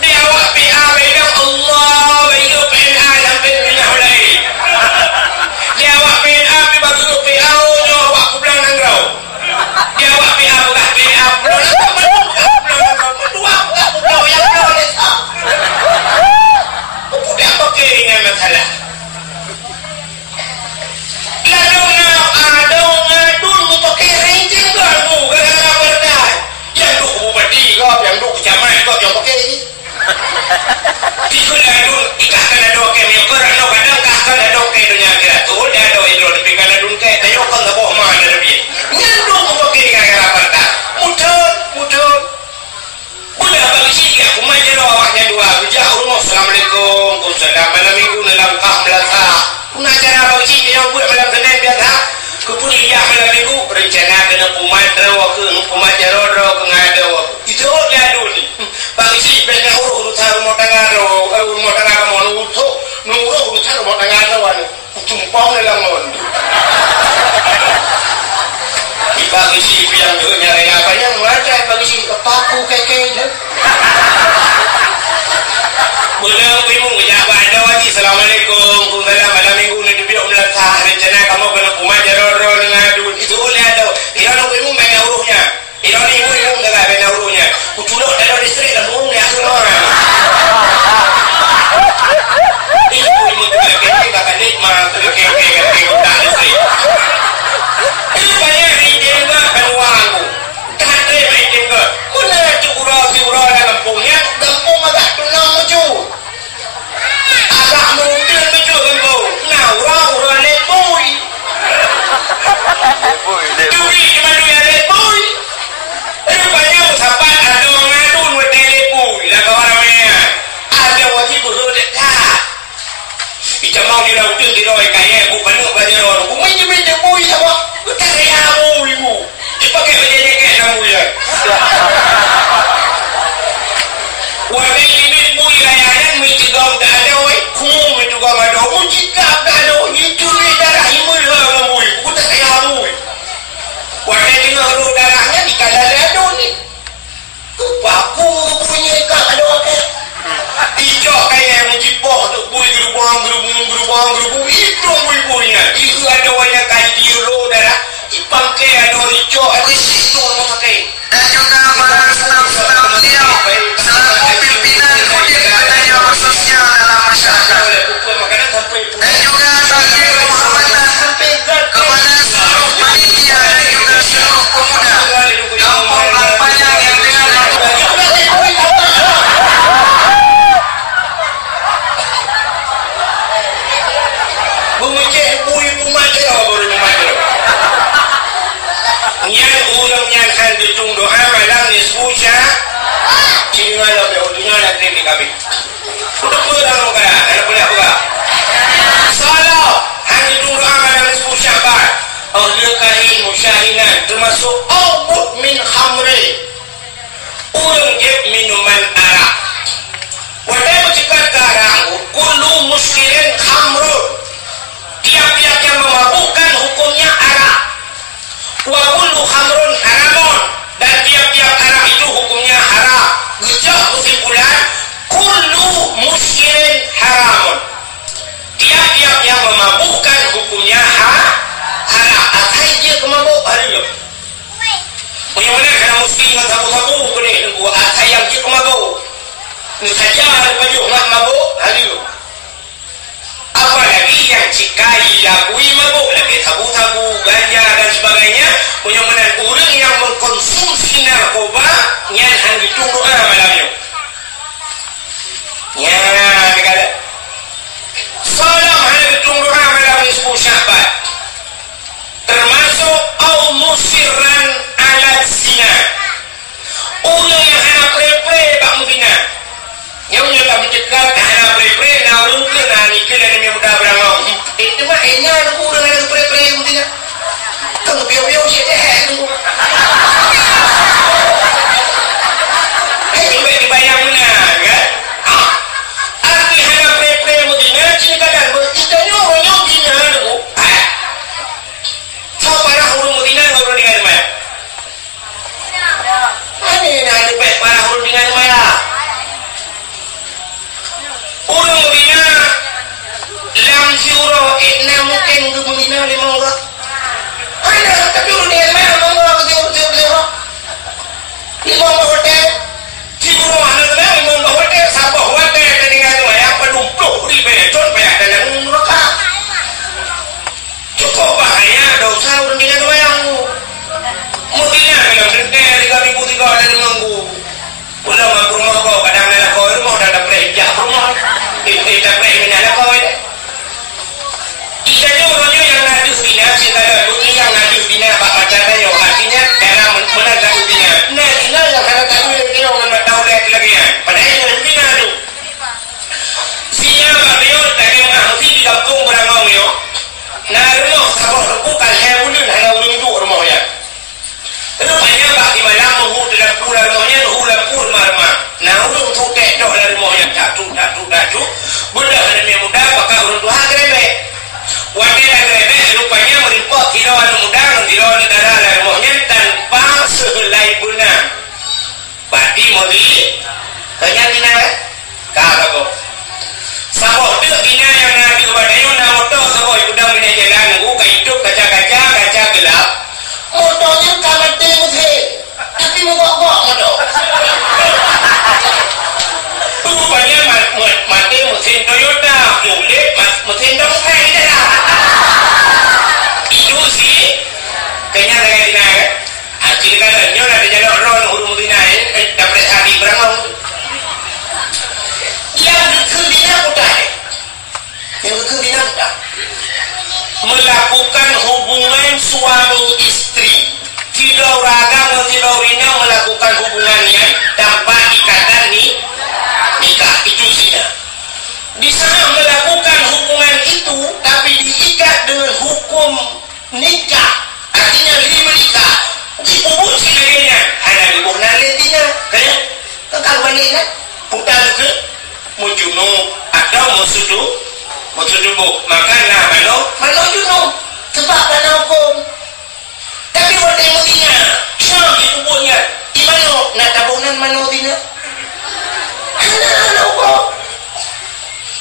dia awak PA bagi Allah bagi PNA yang PNA lain dia awak PNA bagi PA awak aku bilang nangrau dia awak PA bukan PNA belum berdua aku belum yang belum udah pakai dengan masalah adun mu pakai ranking kamu gara-gara berdai yang duk bupati kau yang duk camat kau yang pakai ini ikut adun ikahkan adun ke miokoran no kadang kahkan adun ke dunia akhirat tu dia adun itu dipikan adun ke tayo kan tak bohong mana lebih yang duk mu pakai gara-gara berdai mudah boleh bagi sih aku main awaknya dua bijak rumah assalamualaikum kumsalam malam minggu dalam kah belaka kuna cara bagi sih dia buat malam Senin biasa kepuni dia malam minggu rencana kena pumadra ke pumadra ke ngada itu dia dulu bagi sih benda urut rumah tangga kamu urut rumah tangga wan tumpang dalam mon bagi sih yang nyari apa yang ada bagi sih kepaku keke je boleh bingung jawab ada wajib assalamualaikum kumsalam malam minggu ni dia melantah rencana kamu kena pumadra dengan adun itu boleh ada dia nak bingung benda uruhnya dia ni bingung dengan benda uruhnya utulok dalam distrik dan bingung ni asal orang ini bingung juga keke kakak nikmat keke tak distrik ini banyak ide enggak peluangku tak terima ide enggak kuna curah dalam kampungnya kampung agak tunang maju agak mungkin maju kampung nah urang lepoi duri mana yang lepoi itu banyak usapan ada orang adun wete lepoi lah kau ramai ada wajib berhudat tak icam mau di laut di roy kaya aku penuh banyak orang aku main lepoi sama kita saya mau ibu dipakai baju kayak namu ya warna ini mui layanan mui juga tak ada wei kum itu juga ada mui jika tak ada itu ni darah imul lah mui aku tak saya mui warna tengah lu darahnya di kalah ada ni aku punya kak ada apa hijau kayak mujipoh tu bui gerubang itu mui punya itu ada warna kayak diulo darah ipangke ada hijau ada situ mau pakai dan juga para staf-staf beliau selaku pimpinan Udin Budaya Bersosial dalam masyarakat dan juga bagi penghormatan kepada seluruh panitia dan juga seluruh pemuda kampung Lampayang yang dengan mengecek bui pumadra baru pumadra yang ulang yang kan ditung doa malam ni sebuja cina lah dunia nak terima kami udah pula dalam negara ada boleh apa salah hang ditung doa malam ni sebuja bar dia kain musyahinan termasuk mesti dengan sabu-sabu ke ni nunggu sayang cik mabuk ni saja baju mak mabuk hari tu apa lagi yang cikai lakui mabuk lagi sabu-sabu ganja dan sebagainya punya menan orang yang mengkonsumsi narkoba yang hang ditunggu malamnya ya dikala salam hang ditunggu malamnya 10 Syaban termasuk au musirran ala zina orang yang hana pre-pre bak mungkina yang tak mencegah tak hana pre-pre na orang ke na nikah dan yang muda berangau itu mah enak aku orang yang pre-pre mungkina kan biar-biar dia deh tunggu dibayang mana kan arti hana pre-pre mungkina cina kadang berkitanya orang bina tu so parah orang mungkina ngobrol dengan mana ini nak ada baik parah orang dengan mana orang mungkina lam syuro ikna mungkin mungkina lima orang ada tapi orang dengan mana orang kecil-kecil lima orang hotel siguro ano na lima orang hotel sabah hotel dengan tu ya penumpuk ribe ton payah dalam neraka cukup bahaya dosa orang dengan wayang mungkinnya kalau sedek 3.000 dari minggu pulang ke rumah kau kadang nak kau rumah dah ada perejak rumah tidak perih nak kau isanya orangnya yang ngadu bina segala bukti yang ngadu bina pak pacarnya yang artinya dalam menangkap bina nah bina yang ada tahu dia orang tahu lagi ya padahal yang bina tu siapa dia dari mesti di kampung berangau yo nah rumah sabah bukan saya ulun hanya ulun itu rumahnya rupanya bagi malam menghut dalam pulau rumahnya hulam pun marma nah ulun tu kek dah dari rumahnya datu benda ada muda pakai urun tua grebe wakil grebe rupanya merimpok kilauan muda kilauan darah dari rumahnya tanpa sehelai guna berarti modi hanya dina kata kau sabah tu dina yang nak kepada you nak motor sabah sudah punya jalan gua hidup kaca gelap motornya kamar tengah tapi mogok motor rupanya mati mesin Toyota boleh mesin Dongfeng dah itu sih kayaknya dengan dina hasil kalanya ada jalan ron huruf dina dapat hari berangau yang dikebina mudah melakukan hubungan suami istri tidak ragam tidak rina melakukan hubungannya tanpa ikatan nikah itu zina di sana melakukan hubungan itu tapi diikat dengan hukum nikah artinya menikah dipubuk sebagainya ada ribuh naletina kayak tentang baliknya putar ke mujunub atau musudu maka nah malo junub sebab kana hukum tapi waktu mutinya siapa dipubuknya imano na tabunan manotina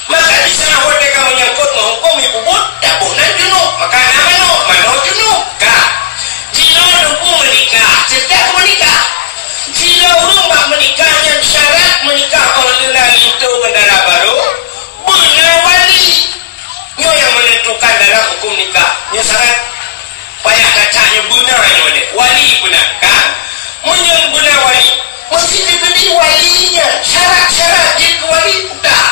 maka di sana waktu kamu nyangkut menghukum dipubuk tabunan junub maka nah malo junub kah jika hukum menikah setiap menikah jika orang menikahnya syarat menikah oleh itu kendara baru benar wali yang menentukan dalam hukum nikah yang sangat payah kacanya benar wali benar kan menyang benar wali mesti diberi walinya syarat-syarat jika wali udah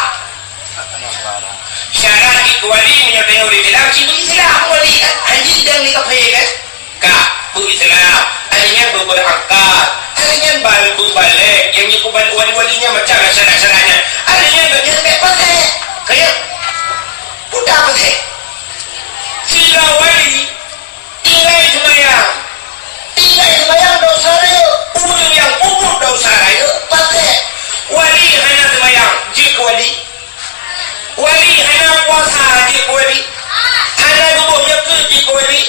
syarat jika wali menyertai oleh dalam cibu Islam wali anjing dan nikah kan kak bu Islam adanya berangkat adanya berbalik yang nyekuban wali-walinya macam syarat-syaratnya adanya berjaya pakai kayak udah pakai sila wali tinggal semayang dosa dia umur yang umur dosa dia pakai wali hanya semayang jika wali hanya puasa jika wali hanya gubuknya ke jika wali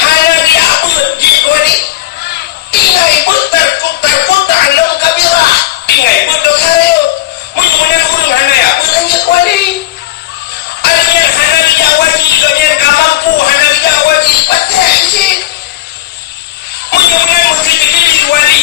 hanya diabut jika wali tinggal ibut terputar alam kabirah tinggal ibut dosa dia mujurnya kurung hanya ya bukan jika wali adanya hanya dijawaji adanya kamampu hanya dijawaji pakai isi mujurnya mesti dipilih wali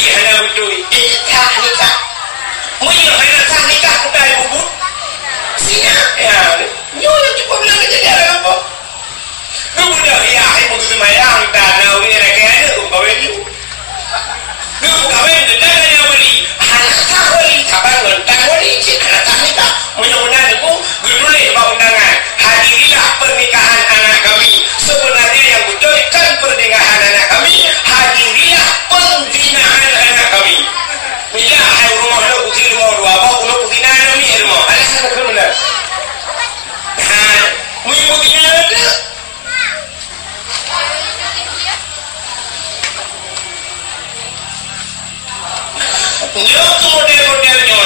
Nyo tu model-model nyo.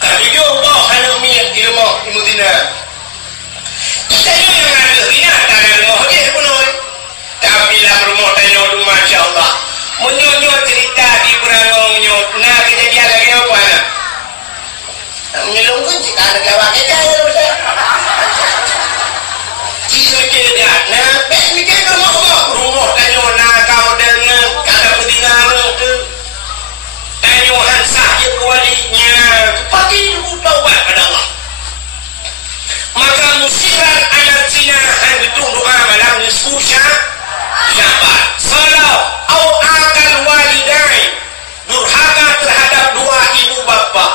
Kalau yo bawa hana miat di rumah di Madinah. Kita nyo yang ada rina tak ada rumah je pun oi. Tapi lah rumah tanyo tu masya-Allah. Menyo cerita di Berangong nyo. Nah kejadian lagi apa nak? Menyelung pun jika ada gawak kita ya betul. Jika kita nah bek mikir rumah tanyo nak kau dengan kada pedingan tu. Tanyohan sahih walinya pagi taubat pada Allah. Maka musiran adat sinahan betul doa malam nisfusya syabat. Salau au akal walidai durhaka terhadap dua ibu bapa.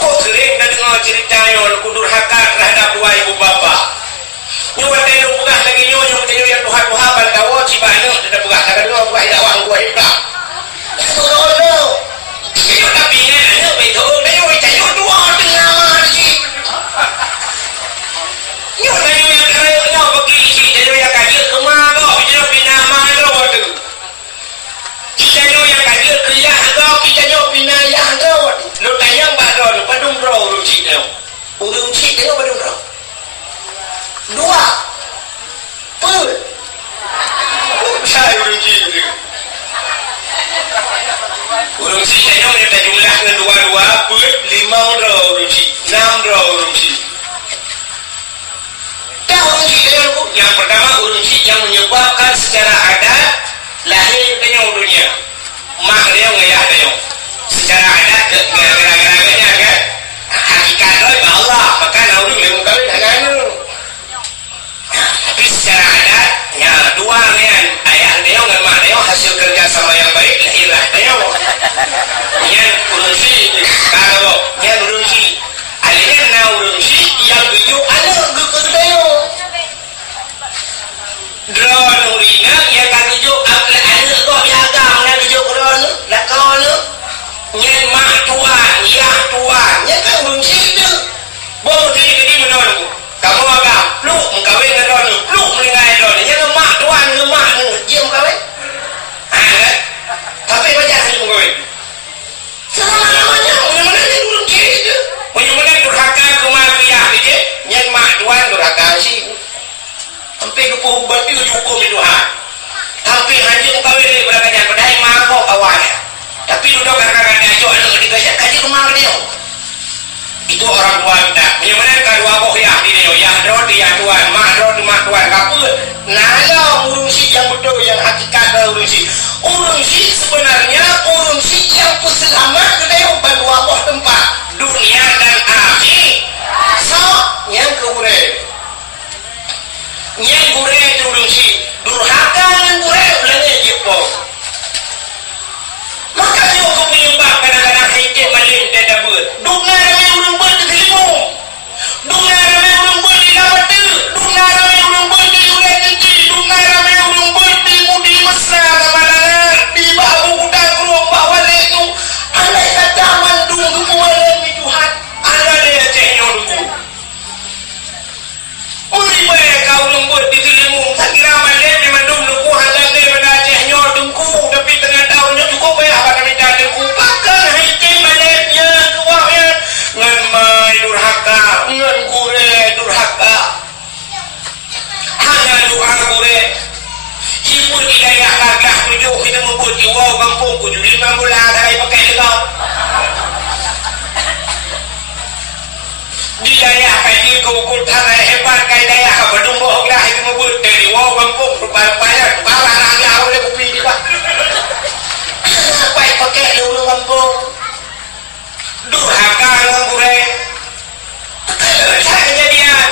Kau sering dah dengar cerita yang durhaka terhadap dua ibu bapa. Nyawa tayo bukan lagi nyonya tayo yang Tuhan bantawa cibana tidak bukan tak ada bukan tidak wang gua hidup. Tolong. Tayo tapi ni betul tayo dua tengah mati. Nyo tayo yang kaya bagi isi tayo yang kaya kemana kita bina mana tu. Kita nyo yang kaya kerja kau kita nyo bina yang kau. Lu tayang badon padung roh ruci tengok. Ruci tengok padung roh. Dua. Pul. Saya ruci tu. Ruci tengok kita jumlah dengan dua-dua pul 5 roh ruci, 6 roh ruci. Tahu ruci tengok yang pertama ruci yang menyebabkan secara adat lahir tengok dunia. Mak dia ngayah tengok. Secara adat gara-garanya kan hakikat Allah maka nauduk lemu kawin dengan tapi secara adat ya dua kan ayah dia dengan mak dia hasil kerja sama yang baik lahirlah dia yang urusi kalau yang urusi alihnya na urusi yang tujuh ada gugur dia drone urina yang tak tujuh ada kok biagam nak tujuh drone nak kau nyen mak tuan, ya tuan, nyen kan urunsi tu. Bawa dia ke di mana tu? Kamu agak, lu mengkawin dengan orang, lu meninggal orang. Nyen mak tuan, mak ni, dia mengkawin. Ah, tapi macam mana mengkawin? Selama-lamanya, mana-mana dia urunsi tu. Mana-mana durhaka ke mak dia, je. Nyen mak tuan durhaka si. Hampir 20 ubat itu cukup itu ha. Hampir hanya mengkawin dia berkaitan pedai mak kau kawannya. Tapi duduk kakak-kakak dia cok anak dikasih kaji rumah dia. Itu orang tua kita. Bagaimana kedua boh ya di dia, ya drone dia tuan, mak tuan kapur. Nala urusi yang betul yang hakikat urusi. Urusi sebenarnya urusi yang peselamat dia berdua boh tempat dunia dan akhir. So yang kure, yang kure itu urusi durhaka yang kure belanja jepong. Maka dia kau penyebab kadang-kadang haitim malim dan dabur. Dunga ramai orang berkelimu. Dunga ramai orang berdilamat. Dunga ramai orang berdiulai tinggi. Dunga ramai orang berdi mesra kemalangan. Di bahu budang keruang bawa leku. Alai kata mandung kepualan di Tuhan. Ada dia cehnya dulu. Uri baik kau orang berkelimu. Tak kira malim di mandung luku. Halang dia pada cehnya dengku. Tapi tengah tahunnya cukup banyak apa kami dah dengku. Bahkan haitim malimnya keluarnya. Ngan mai durhaka. Ngan kure durhaka. Hanya doa kure. Ibu hidayah kagah tujuh. Kita membuat iwau kampung. 75 bulan hari pakai dekau. Hidayah kaji kukul tanah hebat. Hidayah kabadung bohong lah. Itu membuat dari iwau kampung. Rupanya kepala lagi awalnya kupi di bawah. Baik pakai dulu kampung. Durhaka dengan kure. Saya kejadian.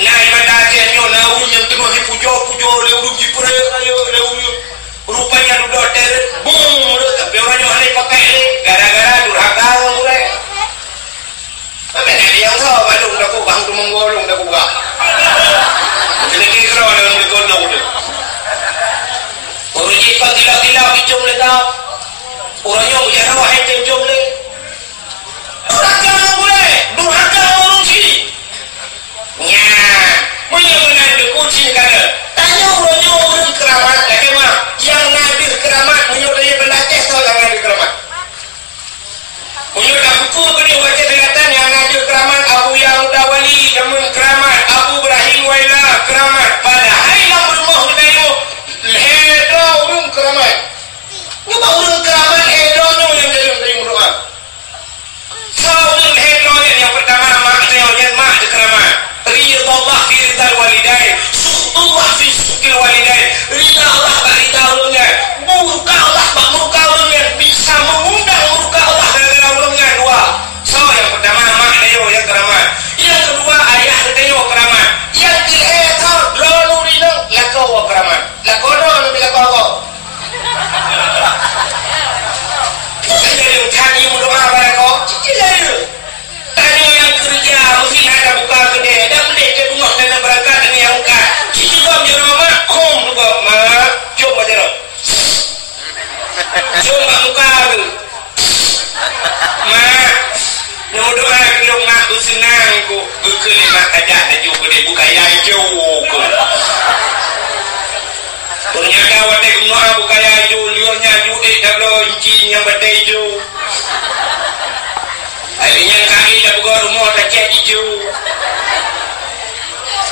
Nah, ibadah ajarnya naun yang tengah dipuja-puja lewat jipure kayu lewat. Rupanya duduk teret. Boom. Tapi orang yang hari pakai ni. Gara-gara durhaka dengan kure. Tapi dia yang tahu. Balung dah kubang tu menggolong dah kubang. Kena kira dengan bergolong tu. Orang jepang tidak-tidak hijau lekap. Orangnya menjara wahai hijau lek. Durhaka boleh. Durhaka urusi. Nya. Menyebutkan kunci negara. Tanya orangnya orang keramat. Lagi mah. Yang nadir keramat. Menyebutkan benda tes tu. buku kini baca deratan yang ada keramat Abu Yahuda Wali, namun keramat Abu Ibrahim Waila keramat. Padahal yang berumah kita hedra urung keramat. Ngapa urung keramat hedra ni yang jadi terima doa. So urung hedra yang pertama maknanya yang mak di keramat. Ridha Allah fi ridal walidain, suhtullah fi suhtil walidain. Ridha Allah bak ridha ulungnya, murka Allah bak murka ulungnya, bisa mengundang murka Allah dari ulungnya dua. So yang pertama mak dayo yang keramat. Yang kedua ayah dayo keramat. Yang ketiga dronu rino lakau keramat. Lakau dronu bila kau. Jadi tanya doa pada kau, cicil. Tanya yang kerja mesti ada buka kedai dan mereka rumah dan berangkat dan yang buka. Cici kau jadi mak, kom juga mak. Jom aja lo. Jom mak muka tu. Mak, nombor doa kalau mak tu senang ku berkeli mak kajak dan juga dia buka yang jauh. Ternyata wadah rumah buka yang jauh, liurnya jauh dah belum jin yang badai jauh. Harinya kaki dah buka rumah dah cek hijau.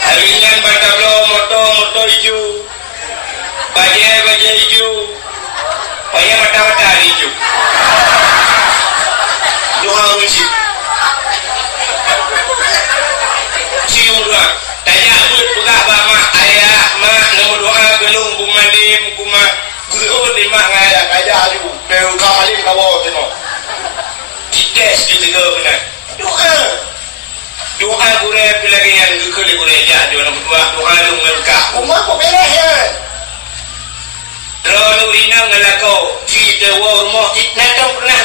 Harinya pada belum motor hijau. Bajai hijau. Payah mata-mata hijau. Doa rusi. Cium doa. Tanya buat pegah mak ayah mak nombor doa gelung bumandim kumat. Gelung di mak ngaya kajah hijau. Bel kamalin kawal tengok. Tes juga benar. Doa gure pelagian kekali gure jah dia nak doa lu melka. Umah kau belah ya. Lalu ina ngalakau kita rumah kita tak pernah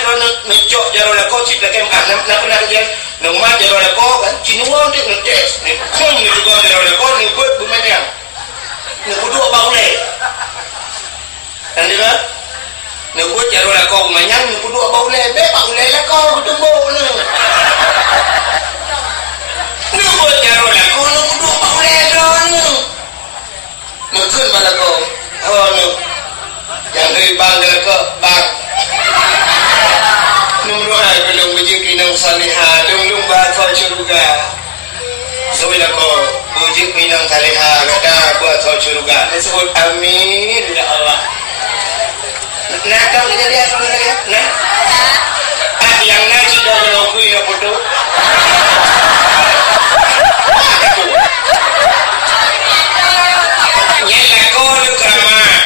mencok jalan lakau kita kem nak pernah dia nama jalan lakau kan cinuan dia ngetes. Ni kom ni juga jalan lakau ni buat bumanya. Ni dua baule. Dan dia nak buat jalan lakau bumanya ni dua baule. Baule lakau bertumbuh ni. Ni buat jalan lakau ni dua baule dah ni. Mungkin mana kau? Oh ni. Yang dari bang jalan ke bang. Nombor hai belum berjeki nang salihah, lung bakal syurga. Sebab kau berjeki nang salihah, kata buat kau syurga. Disebut amin ya Allah. Nak tahu kita dia apa dia? Nah. Yang nak sudah menunggu ya foto. Yang kau lu keramat.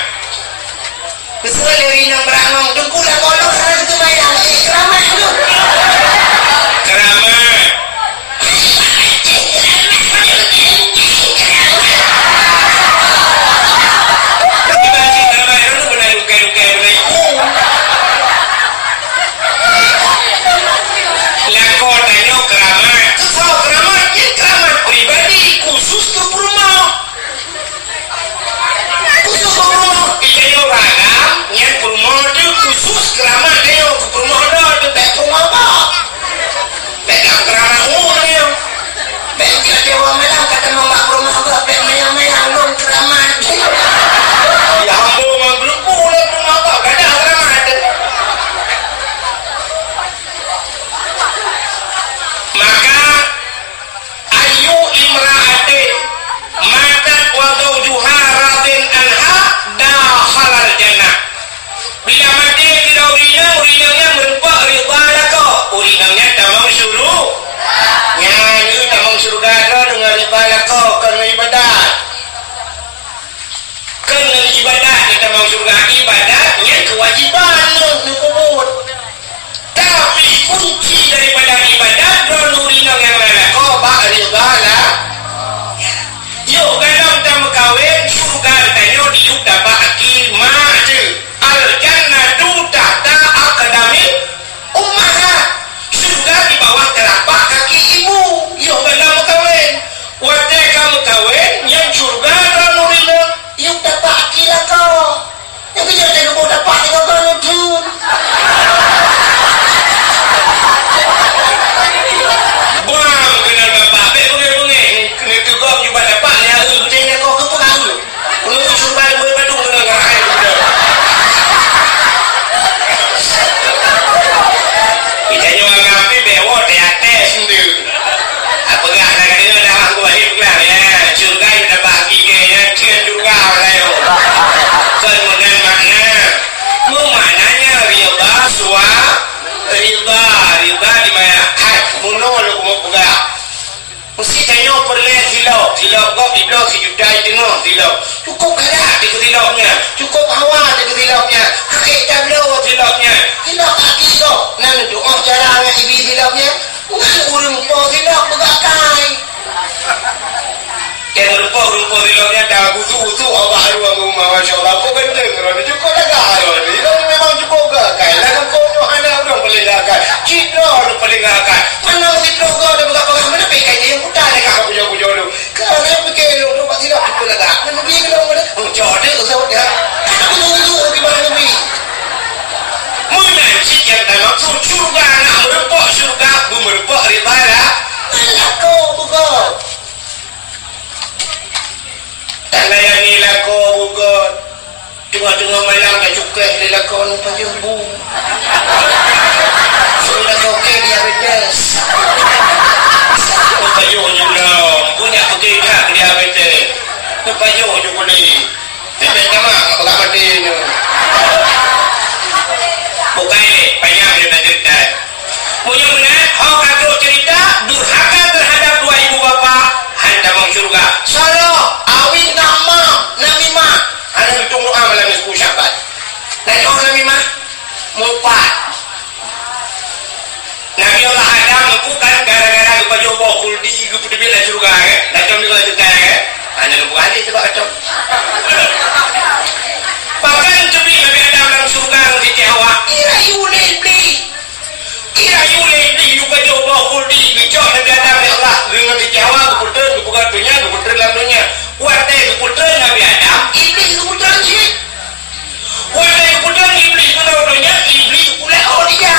Kesuai dari nang berangong dengku lah kau lu sana tu bayang keramat tu. Keramat. Dibagi keramat lu benar lukai-lukai benar. Lakau tanya keramat. Kesal keramat yang keramat pribadi khusus ke rumah. Khusus ke rumah. Kita yang ragam yang rumah tu khusus keramat cukup gadah di ketilapnya, cukup hawa di ketilapnya, kakek tablo tilapnya, tilap kaki tu, nan doa caranya ibi tilapnya, bukan urung tilap begakai. Yang rupa tilapnya dah busu awak ruang rumah, masya-Allah, kau benteng kerana cukup gagai ni. Ini memang cukup gagai. Lagu kau hanya orang paling gagai, citra orang paling gagai. Mana citra kau ada begakai mana pekai dia yang putar dekat aku punya dulu. Kalau saya fikir lu tu pasti dah cukup lagak. Mana beli kalau mana? Jodoh usah dah. Aku tunggu di mana ni? Mana cik yang dah maksud syurga nak merepok syurga, aku merepok riba lah. Alah kau bukan. Tak layani lah kau bukan. Tengah-tengah malam dah cukai dia lakon payung bu. Sudah okey dia bedes. Payung juga. Punya pergi dah dia bedes. Payung juga boleh. Tidak sama apa mati ni. Bukan ni, payah dia cerita. Punya mana? Hak aku cerita durhaka terhadap dua ibu bapa hantar masuk syurga. Sono awin nama Nabi Mak. Ada ditunggu amal Nabi 10 Syaban. Dan orang Nabi Mak mumpat. Nabi Allah Adam bukan gara-gara lupa jumpa kuldi ke putih bila syurga kan. Dah jom dia cerita kan. Hanya lupa hadis sebab kacau. Bahkan cepi Nabi Adam dalam syurga di Hawa. Ira yulil beli. Ira yulil beli lupa jumpa kuldi. Bicok Nabi Adam ya Allah. Dengan di Hawa keputusan kebuka dunia keputusan dalam dunia. Wartai keputusan Nabi Adam. Iblis keputusan syirik. Wartai keputusan iblis dalam dunia. Iblis pula dia.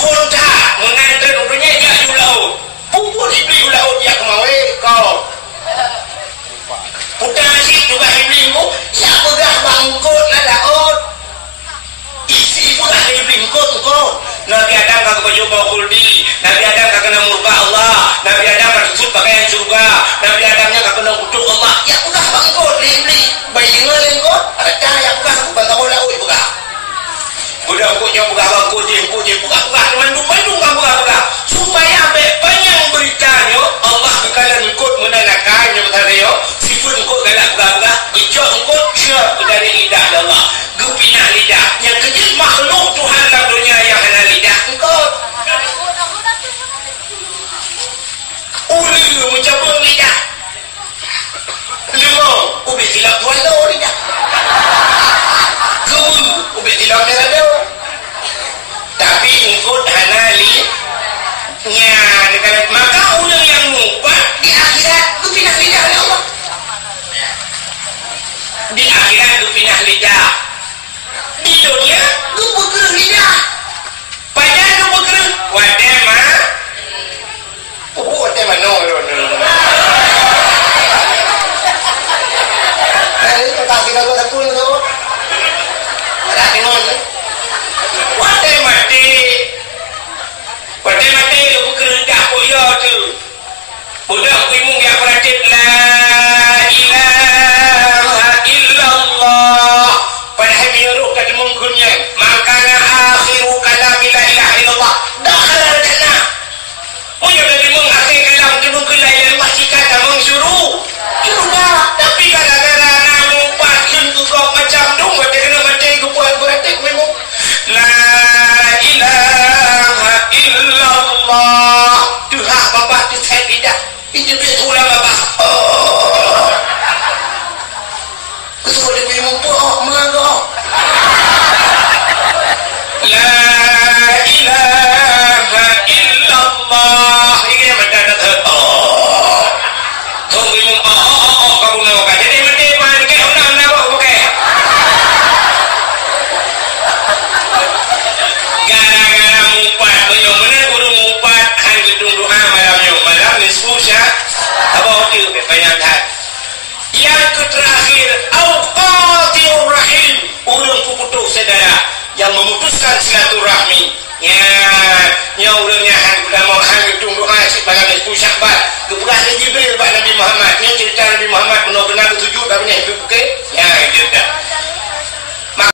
Ponta mengantar dunia dia julau. Pupul iblis julau dia kemauan kau. Putar syirik juga iblismu. Ya pegang bangkut lah laut. Isi pun ada iblis kau. Nabi Adam kagak berjumpa khuldi. Nabi Adam kagak kena murka Allah. Nabi Adam kagak disebut pakaian surga. Nabi Adamnya kagak kena kutuk Allah. Ya pegang bangkut iblis. Bayi ngeleng kau. Ada yang pegang bantau laut pegang. Udah pokoknya pegang bangkut dia pegang mandung pegang. Supaya banyak beritanya Allah kekalan ikut menanakannya betul yo. Sifat ikut galak pegang. Ijak ikut syak dari lidah Allah.